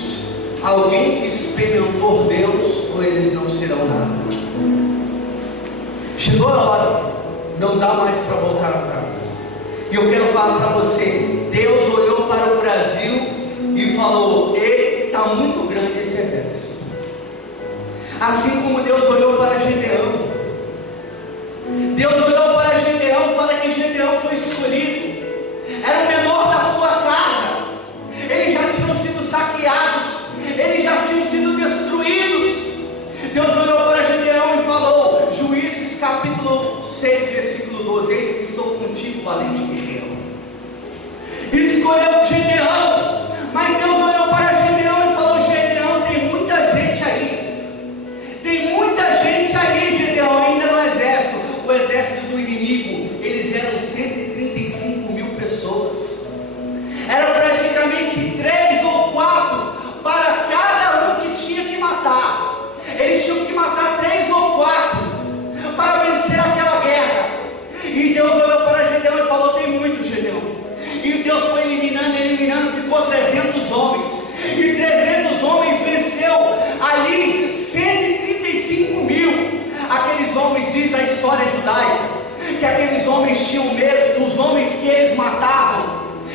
Alguém que experimentou Deus, ou eles não serão nada. Chegou a hora, não dá mais para voltar atrás. E eu quero falar para você: Deus olhou para o Brasil e falou: está muito grande esse exército. Assim como Deus olhou para Gedeão. Deus olhou para Gedeão, fala que Gedeão foi escolhido, era o menor da sua casa. Eles já tinham sido saqueados, eles já tinham sido destruídos. Deus olhou para Gedeão e falou, Juízes capítulo 6, versículo 12: eis que estou contigo, valente guerreiro. Escolheu Gedeão, mas Deus olhou para Gedeão e falou: Gedeão, tem muita gente aí, tem muita gente aí, Gedeão, ainda no exército. O exército do inimigo, eles eram 135 mil pessoas, eram praticamente 3 ou 4 para cada um que tinha que matar. Eles tinham que matar 3 ou 4 para vencer aquela guerra. E Deus olhou para Gedeão e falou: tem muito, Gedeão. E Deus foi eliminando, ficou 300 homens. E 300 homens venceu ali 135 mil. Aqueles homens, diz a história judaica, que aqueles homens tinham medo dos homens que eles matavam,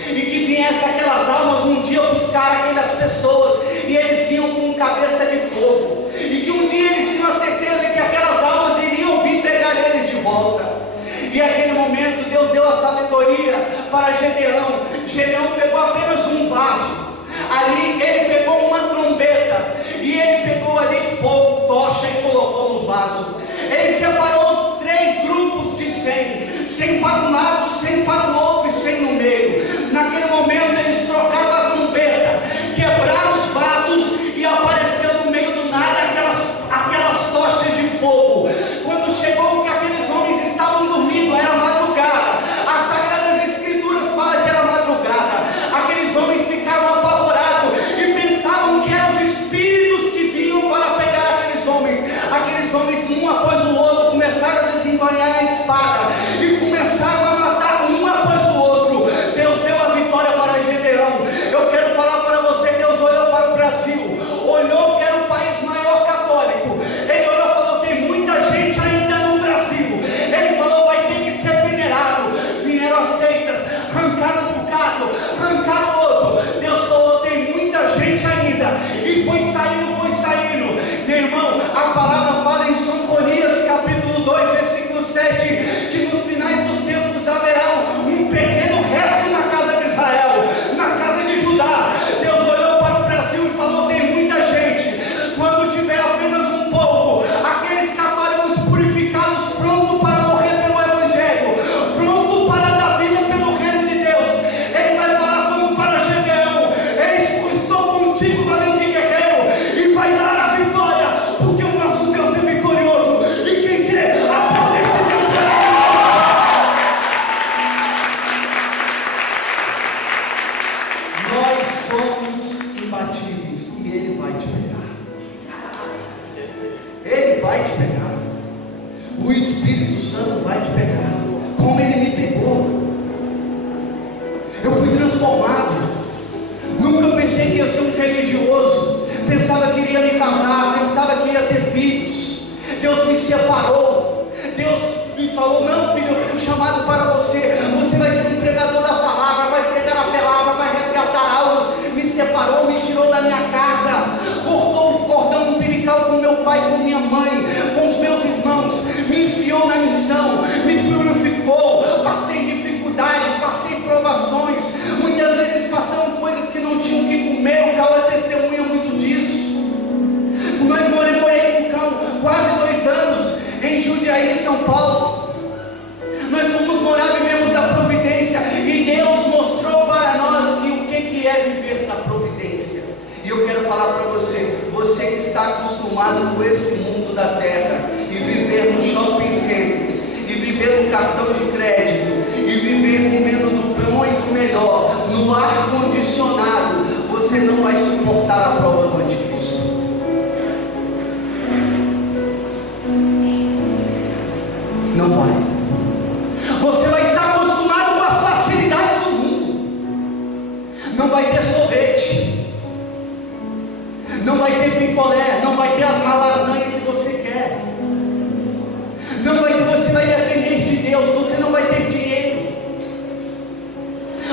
e que viessem aquelas almas um dia buscar aquelas pessoas, e eles vinham com cabeça de fogo, e que um dia eles tinham a certeza que aquelas almas iriam vir pegar eles de volta. E naquele momento Deus deu a sabedoria para Gedeão. Gedeão pegou apenas um vaso, ali ele pegou uma trombeta, e ele pegou ali fogo, tocha, e colocou no vaso. Ele separou 3 grupos de 100 para um lado, 100 para o outro e 100 no meio. Naquele momento eles trocaram a trombeta, quebraram os vasos, e apareceu no meio do nada aquelas tochas de fogo. Quando chegou que aqueles homens estavam dormindo, era madrugada. As Sagradas Escrituras falam que era madrugada. Aqueles homens ficaram apavorados e pensavam que eram os espíritos que vinham espada e começaram a matar um após o outro. Deus deu a vitória para Gedeão. Eu quero falar para você, Deus olhou para o Brasil, olhou que era o país maior católico. Ele olhou e falou: tem muita gente ainda no Brasil. Ele falou: vai ter que ser peneirado. Vieram as seitas, arrancaram um bocado, arrancaram outro. Deus falou: tem muita gente ainda. E foi saindo, foi saindo. Meu irmão, a palavra fala em Sofonias capítulo 2, versículo 7, que nos finais dos tempos haverá um pequeno resto na casa de Israel, na casa de Judá. Deus olhou para o Brasil e falou: tem muita gente. Quando tiver apenas um povo, aqueles católicos purificados, prontos para morrer pelo Evangelho, prontos para dar vida pelo reino de Deus, Ele vai falar como para Gedeão: eis que estou contigo, valente guerreiro, e vai dar a vitória, porque o nosso Deus é vitorioso, e quem crê, aplaude esse Deus maravilhoso. Nós somos imbatíveis, e Ele vai te pegar. Ele vai te pegar. O Espírito Santo vai te pegar, como Ele me pegou. Eu fui transformado. Nunca pensei que ia ser um religioso. Pensava que iria me casar, pensava que ia ter filhos. Deus me separou. Deus me falou: não, filho, eu tenho chamado para você. Você vai ser um pregador da palavra, vai pregar a palavra, vai resgatar almas. Me separou, me tirou da minha casa, cortou o cordão umbilical com meu pai, com minha mãe, com os meus irmãos, me enfiou na missão, me purificou. Passei dificuldade, passei provações, muitas vezes passaram coisas que não tinham o que comer. O Cauã testemunha muito disso. Nós morei com quase 2 anos em Jundiaí, São Paulo. Nós fomos morar, vivemos da providência, e Deus mostrou para nós que o que é viver na providência. E eu quero falar para você, você que está acostumado com esse mundo da terra, e viver no shopping centers, e viver no cartão de crédito, e viver comendo do bom e do melhor, no ar condicionado, você não vai suportar a prova do anticristo. Não vai. Você vai estar acostumado com as facilidades do mundo. Não vai ter sorvete, não vai ter picolé, não vai ter a lasanha que você quer, você vai depender de Deus, você não vai ter dinheiro,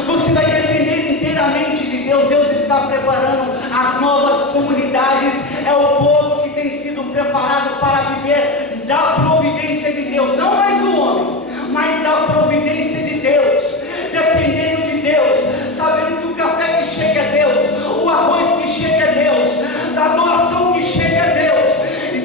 você vai depender inteiramente de Deus. Deus está preparando as novas comunidades, é o povo que tem sido preparado para viver da providência de Deus, não mais do homem, mas da providência de Deus, dependendo de Deus, sabendo que o café que chega é Deus, o arroz que chega é Deus, da doação que chega é Deus. E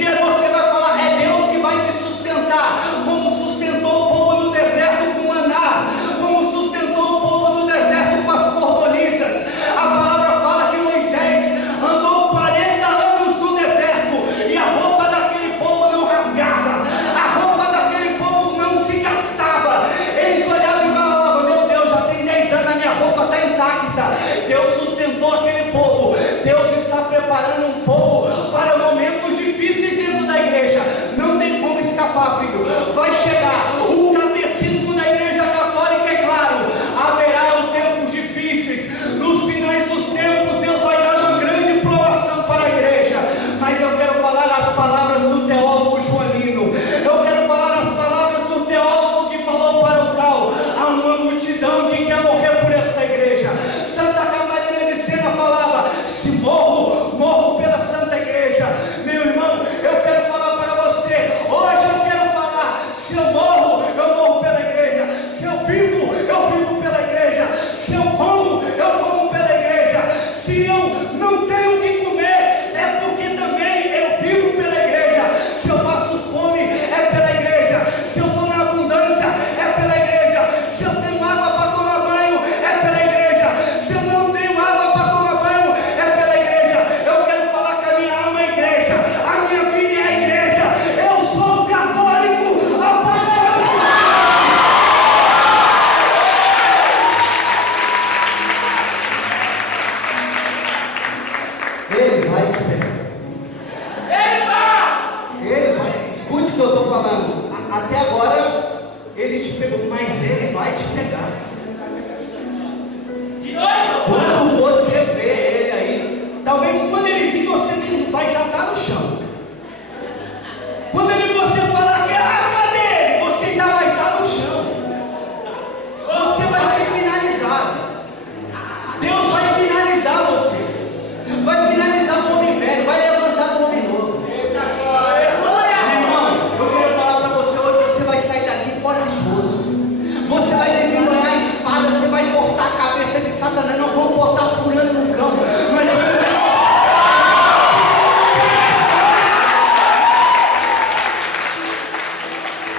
Satanás, nós vamos botar furando no cão. Nós vamos...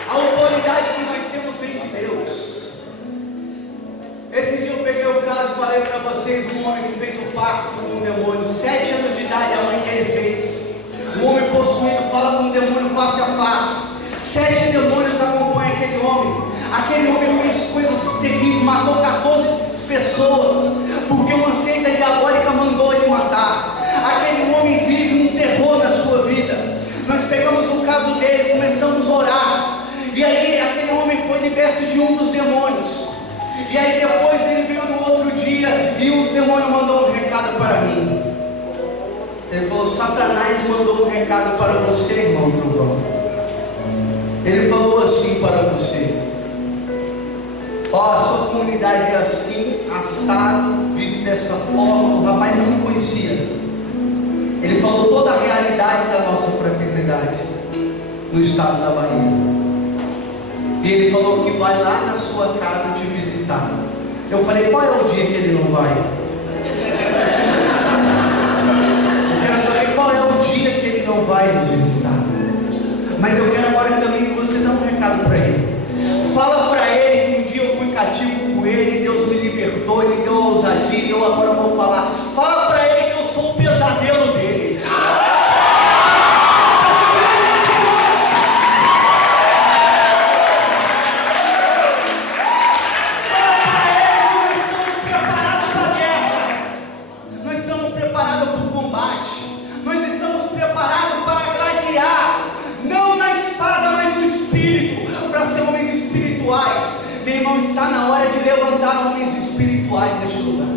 A autoridade que nós temos vem de Deus. Esse dia eu peguei o caso e falei para vocês, um homem que fez um pacto com um demônio, 7 anos de idade, a mãe dele fez. Um homem possuído fala com um demônio face a face. 7 demônios acompanham aquele homem. Aquele homem fez coisas terríveis, matou 14 pessoas, porque uma seita diabólica mandou ele matar. Aquele homem vive um terror na sua vida. Nós pegamos o caso dele, começamos a orar, e aí aquele homem foi liberto de um dos demônios. E aí depois ele veio no outro dia, e o demônio mandou um recado para mim. Ele falou: Satanás mandou um recado para você, irmão Trovão. Ele falou assim para você: ó, a sua comunidade é assim, assado, vive dessa forma. O rapaz não me conhecia. Ele falou toda a realidade da nossa fraternidade no estado da Bahia. E ele falou que vai lá na sua casa te visitar. Eu falei: qual é o dia que ele não vai? Eu quero saber qual é o dia que ele não vai nos visitar. Mas eu quero agora também que você dê um recado para ele. Fala para ele que um dia eu fui cativo com ele, Deus me libertou, ele deu ousadia, e eu agora vou falar. Fala para ele que eu sou o pesadelo dele. Está na hora de levantar homens espirituais neste lugar.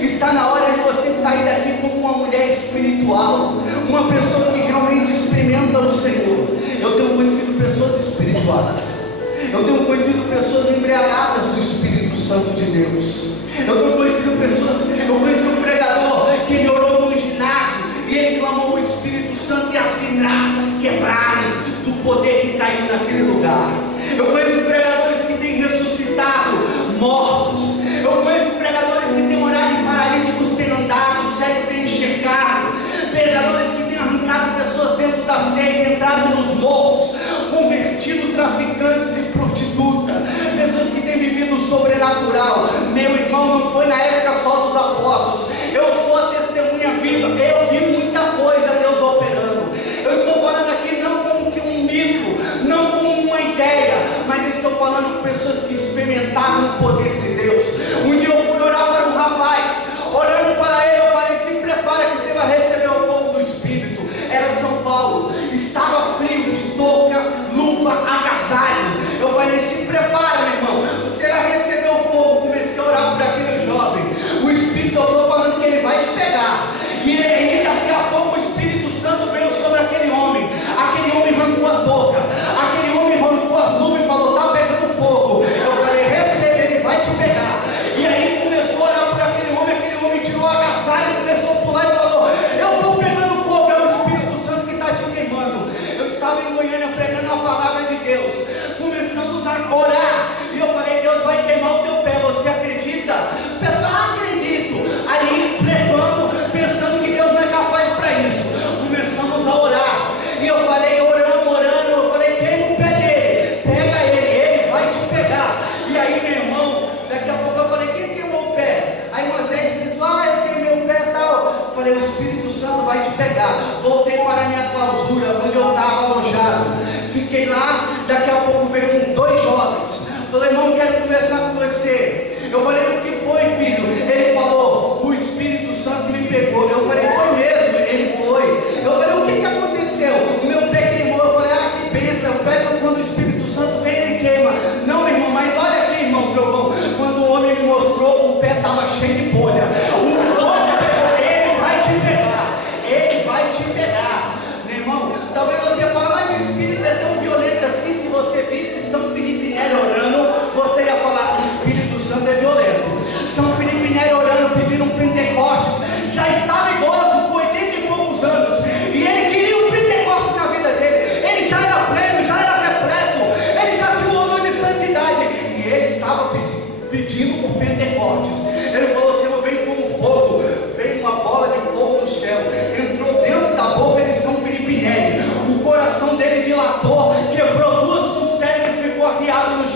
Está na hora de você sair daqui como uma mulher espiritual, uma pessoa que realmente experimenta o Senhor. Eu tenho conhecido pessoas espirituais. Eu tenho conhecido pessoas embriagadas do Espírito Santo de Deus. Eu tenho conhecido pessoas. Eu conheci um pregador que ele orou no ginásio e ele clamou o Espírito Santo e as vidraças quebraram do poder que caiu naquele lugar. Eu conheço pregadores que têm ressuscitado mortos. Eu conheço pregadores que têm orado em paralíticos, têm andado, cego têm enxergado. Pregadores que têm arrancado pessoas dentro da seita, entrado nos morros, convertido traficantes e prostituta. Pessoas que têm vivido o sobrenatural. Meu irmão, não foi na época só dos apóstolos. Eu sou a testemunha viva. Eu vi muita coisa Deus operando. Eu estou falando aqui não como que um mito, não como uma ideia, mas eu estou falando com pessoas que experimentaram o poder de Deus. Um dia eu fui orar para um rapaz, orando para ele, eu falei: se prepara que você vai receber o fogo do Espírito. Era São Paulo, estava frio, de touca, luva, agasalho. Eu falei: se prepara, meu irmão, você vai receber o fogo. Comecei a orar para aquele jovem. O Espírito, eu estou falando que ele vai te pegar. E daqui a pouco o Espírito Santo veio sobre aquele homem. Aquele homem arrancou a touca, aquele homem arrancou as luvas e falou: está pegando fogo. Eu falei: recebe, ele vai te pegar. E aí começou a olhar para aquele homem tirou o agasalho e começou a pular e falou: eu estou pegando fogo, é o Espírito Santo que está te queimando. Eu estava em Goiânia pregando a palavra de Deus. Começamos a orar e eu falei: Deus vai queimar o teu pé, você acredita? O pessoal: acredito. Aí levando, pensando que Deus não é capaz para isso. Começamos a orar e eu falei, orando, eu falei: queima o pé dele, pega ele vai te pegar. E aí, meu irmão, daqui a pouco eu falei: quem queimou o pé? Aí umas 10 pessoas: eu queimei o pé e tal. Eu falei: o Espírito Santo vai te pegar. Voltei para a minha clausura, onde eu estava alojado. Fiquei lá, daqui a pouco veio 2 jovens. Falei: irmão, quero conversar com você. Eu falei: o que foi, filho? Ele falou: o Espírito Santo me pegou. Eu falei: foi mesmo? Ele foi. Eu falei: o que aconteceu? O meu pé queimou. Eu falei: ah, que bênção. O pé, quando o Espírito Santo vem, ele queima. Não, meu irmão, mas olha aqui, irmão Trovão. Quando o homem me mostrou, o pé estava cheio de bolha. O homem pegou, ele vai te pegar. Ele vai te pegar. Meu irmão, talvez você fale: mas o Espírito é tão violento assim. Se você visse São Felipe Neri orando, você ia falar: o Espírito Santo é violento.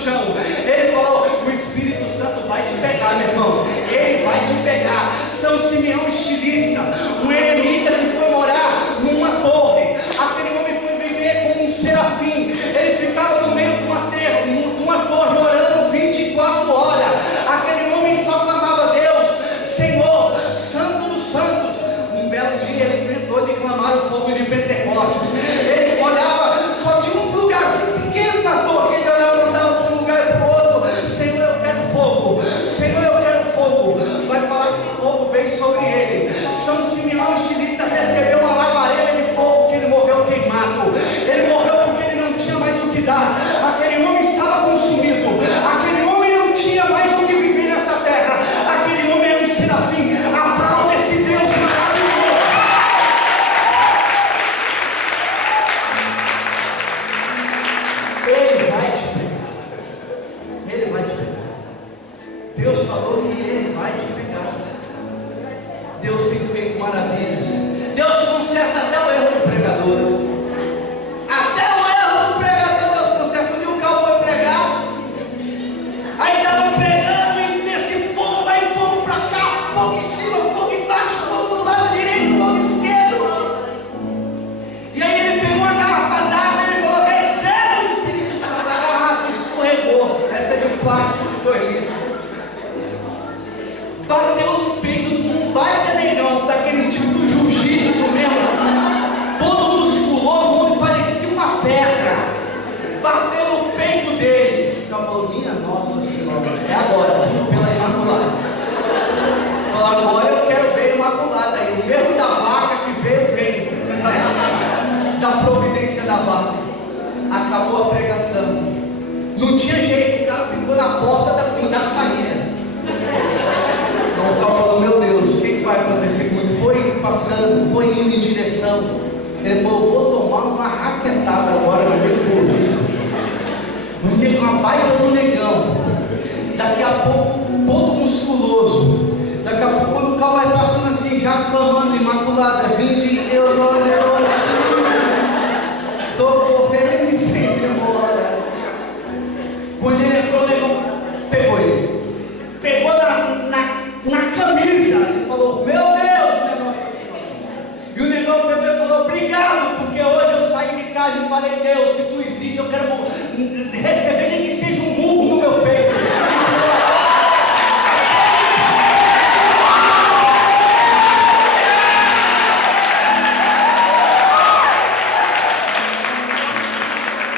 chão. Ele falou: o Espírito Santo vai te pegar, meu irmão. Ele vai te pegar. São Simeão estilista, um eremita que foi morar numa torre. Aquele homem foi viver como um serafim. Ele ficava no meio de uma torre orando 24 horas. Aquele homem só clamava: Deus, Senhor, Santo dos Santos. Um belo dia ele enfrentou de clamar o fogo de Pentecostes. Ele olhava, só tinha um lugarzinho pequeno na torre. Ele olhava, andava de um lugar para o outro: Senhor, eu quero fogo. Senhor, eu quero fogo. Vai falar que o fogo veio sobre ele. São Simeão estilista recebeu uma labareda de fogo, que ele morreu queimado. Ele morreu porque ele não tinha mais o que dar. Aquele homem estava consumido. Aquele homem não tinha mais o que viver nessa terra. Aquele homem era um serafim. Aplauda esse Deus maravilhoso. Ele vai te pegar. Ele vai te pegar. Deus falou que Ele vai te pegar. Deus tem feito maravilhas. Deus conserta até o erro do pregador. Até o erro do pregador Deus conserta. Um dia o Cal foi pregar, aí estava pregando e nesse fogo vai fogo para cá, fogo em cima, fogo embaixo, fogo do lado direito, fogo esquerdo. E aí ele pegou a garrafa d'água e ele falou: recebe o Espírito Santo. A garrafa escorregou. Essa é de plástico de 2 litros. Bateu no peito de um baita negão, daqueles tipo do jiu-jitsu mesmo, todo musculoso, onde parecia uma pedra. Bateu no peito dele. Ela falou: minha Nossa Senhora, é agora, pela Imaculada. Falou: agora eu quero ver a Imaculada aí. O mesmo da vaca que veio, né? Da providência da vaca. Acabou a pregação. Não tinha jeito, o cara ficou na porta da saída. Então estava falando: meu Deus, o que vai acontecer comigo? Foi passando, foi indo em direção. Ele falou: vou tomar uma raquetada agora no meio do ouvido. Uma baita do negão. Daqui a pouco, todo musculoso. Daqui a pouco, quando o carro vai passando assim, já clamando: Imaculada, vinde de Deus, olha, socorrendo sem demora. Quando ele entrou, o negão pegou ele. Pegou na camisa. Ele falou: meu Deus, minha Nossa Senhora. E o negão pegou e falou: obrigado, porque hoje eu saí de casa e falei: Deus, se tu existe, eu quero receber nem que seja um murro no meu peito.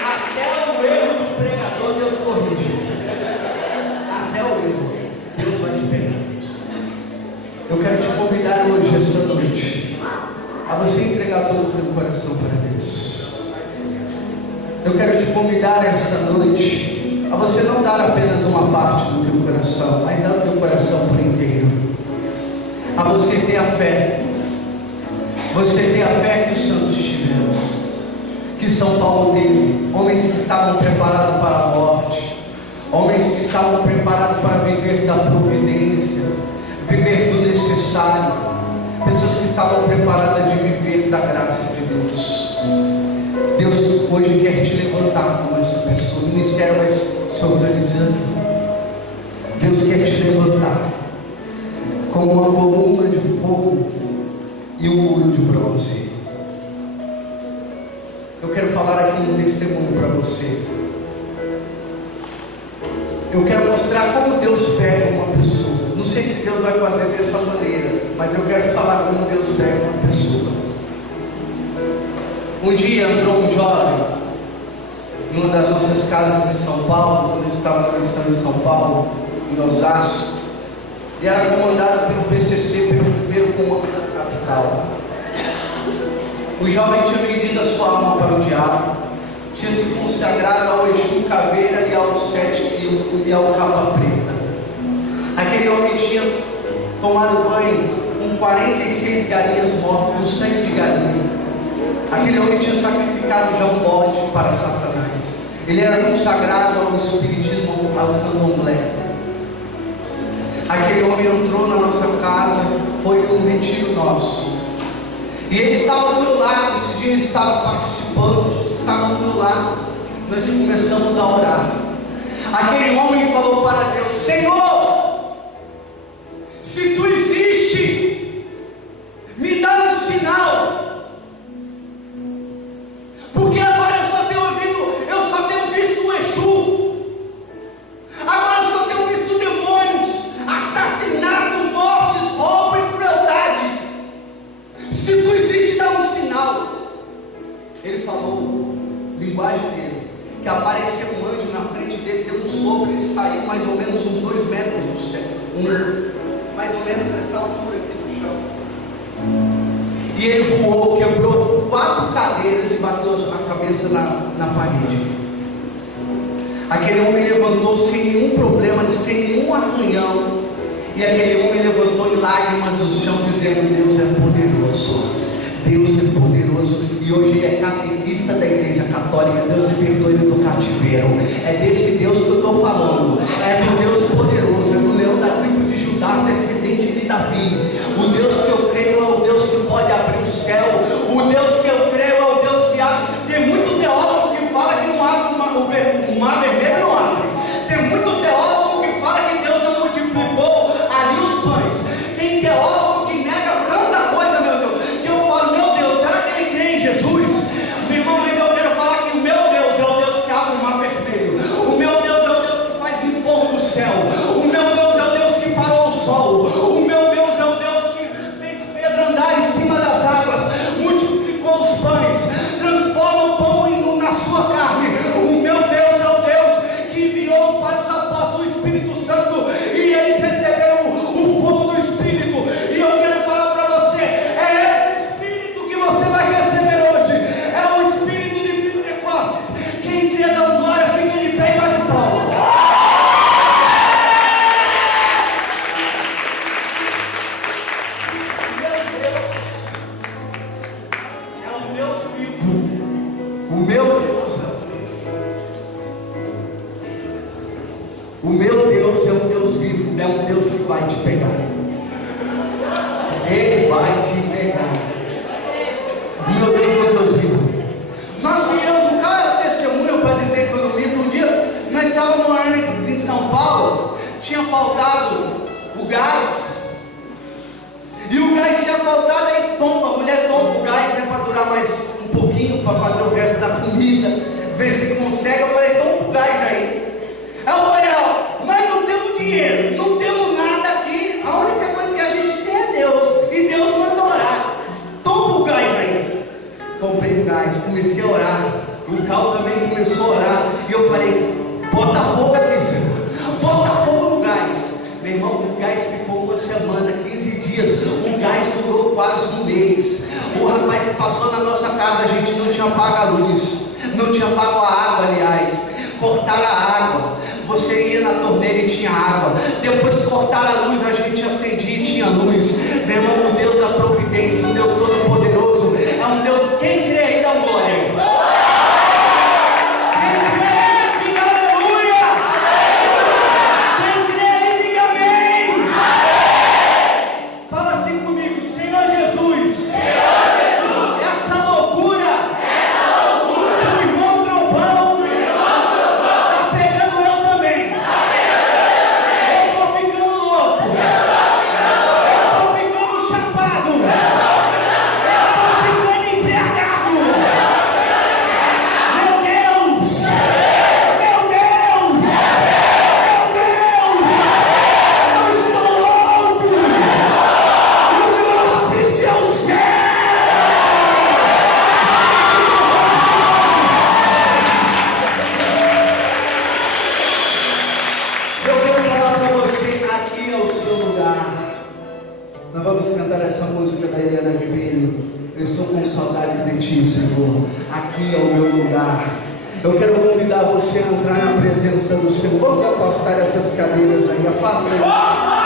Até o erro do pregador Deus corrige. Até o erro Deus vai te pegar. Eu quero te convidar hoje, esta noite, a você entregar todo o teu coração para Deus. Eu quero te convidar esta noite a você não dar apenas uma parte do teu coração, mas dar o teu coração por inteiro. A você ter a fé. Você ter a fé que os santos tiveram, que São Paulo teve. Homens que estavam preparados para a morte, homens que estavam preparados para viver da providência, viver do necessário, pessoas que estavam preparadas de viver da graça de Deus. Deus hoje quer te levantar como essa pessoa. O ministério vai se organizando. Deus quer te levantar como uma coluna de fogo e um muro de bronze. Eu quero falar aqui um testemunho para você. Eu quero mostrar como Deus pega uma pessoa. Não sei se Deus vai fazer dessa maneira, mas eu quero falar como Deus pega uma pessoa. Um dia entrou um jovem em uma das nossas casas em São Paulo, quando eu estava na missão em São Paulo, em Osasco, e era comandado pelo PCC, pelo primeiro comando da capital. O jovem tinha vendido a sua alma para o diabo, tinha se consagrado ao Exu Caveira e ao Capa Preta. Aquele homem tinha tomado banho com 46 galinhas mortas, com sangue de galinha. Aquele homem tinha sacrificado já um bode para Satanás. Ele era consagrado ao espiritismo, ao candomblé. Aquele homem entrou na nossa casa, foi um retiro nosso. E ele estava do meu lado, esse dia ele estava participando, estava do meu lado. Nós começamos a orar. Senhor, se tu existe, me dá um sinal, porque agora eu só tenho visto o Exu, agora eu só tenho visto demônios, assassinato, mortes, roubo e crueldade. Se tu existe, dá um sinal. Ele falou, linguagem dele, que apareceu um anjo na frente dele, deu um sopro, ele saiu mais ou menos uns 2 metros do céu, mais ou menos essa altura aqui do chão, e ele voou, quebrou 4 cadeiras e bateu a cabeça na parede. Aquele homem levantou sem nenhum problema, sem nenhum arranhão, e aquele homem levantou em lágrimas do chão, dizendo: Deus é poderoso, Deus é poderoso. E hoje é catequista da Igreja Católica. Deus libertou ele do cativeiro. É desse Deus que eu estou falando. É do Deus poderoso, é do leão da tribo de Judá, descendente de Davi. O Deus que eu creio é o Deus que pode abrir o céu. O Deus que eu creio é o Deus que abre. Tem muito teólogo que fala que não abre o mar vermelho, não abre. Tem muito teólogo que fala que Deus não multiplicou ali os pães. Tem teólogo que nega tanta coisa, meu Deus, que eu falo: meu Deus, será que ele crê em Jesus? Meu irmão, mas eu quero falar que o meu Deus é o Deus que abre o mar vermelho. O meu Deus é o Deus que faz vir fogo do céu. O meu Deus é o Deus que parou o sol. O meu Deus é o Deus que fez Pedro andar em cima das águas, multiplicou os pães, transforma o pão na sua carne. O meu Deus é o Deus que enviou para os apóstolos o Espírito Santo, e eles receberam o fogo do Espírito. E eu quero falar para você: é esse Espírito que você vai receber hoje. É o Espírito de Pentecostes. Quem crê da glória, fica de pé e bate palma. É um Deus vivo. O meu Deus é um Deus vivo. O meu Deus é um Deus vivo. É um Deus que vai te pegar. Ele vai te pegar. O meu Deus é um Deus vivo. Nós tivemos um cara testemunho para dizer que eu vi. Um dia nós estávamos morando em São Paulo, tinha faltado o gás. E o gás tinha faltado, aí a mulher toma o gás, né, para durar mais um pouquinho, para fazer o resto da comida, ver se consegue. Eu falei: toma o gás aí. Aí eu falei: ó, nós não temos dinheiro, não temos nada aqui, a única coisa que a gente tem é Deus, e Deus manda orar. Toma o gás aí. Tomei o gás, comecei a orar, o Cal também começou a orar, e eu falei: bota fogo aqui, Senhor, bota fogo no gás. Meu irmão, o gás ficou 1 semana, 15 dias, o gás durou quase 1 mês. O rapaz que passou na nossa casa, a gente não tinha pago a luz, não tinha pago a água, aliás, cortaram a água. Você ia na torneira e tinha água. Depois cortaram a luz, a gente acendia e tinha luz. Meu irmão, o Deus da providência, o Deus todo-poderoso, é um Deus. Quem crê aí, dá glória. Nós vamos cantar essa música da Eliana Ribeiro. Eu estou com saudades de ti, Senhor. Aqui é o meu lugar. Eu quero convidar você a entrar na presença do Senhor. Vamos afastar essas cadeiras aí. Afasta aí.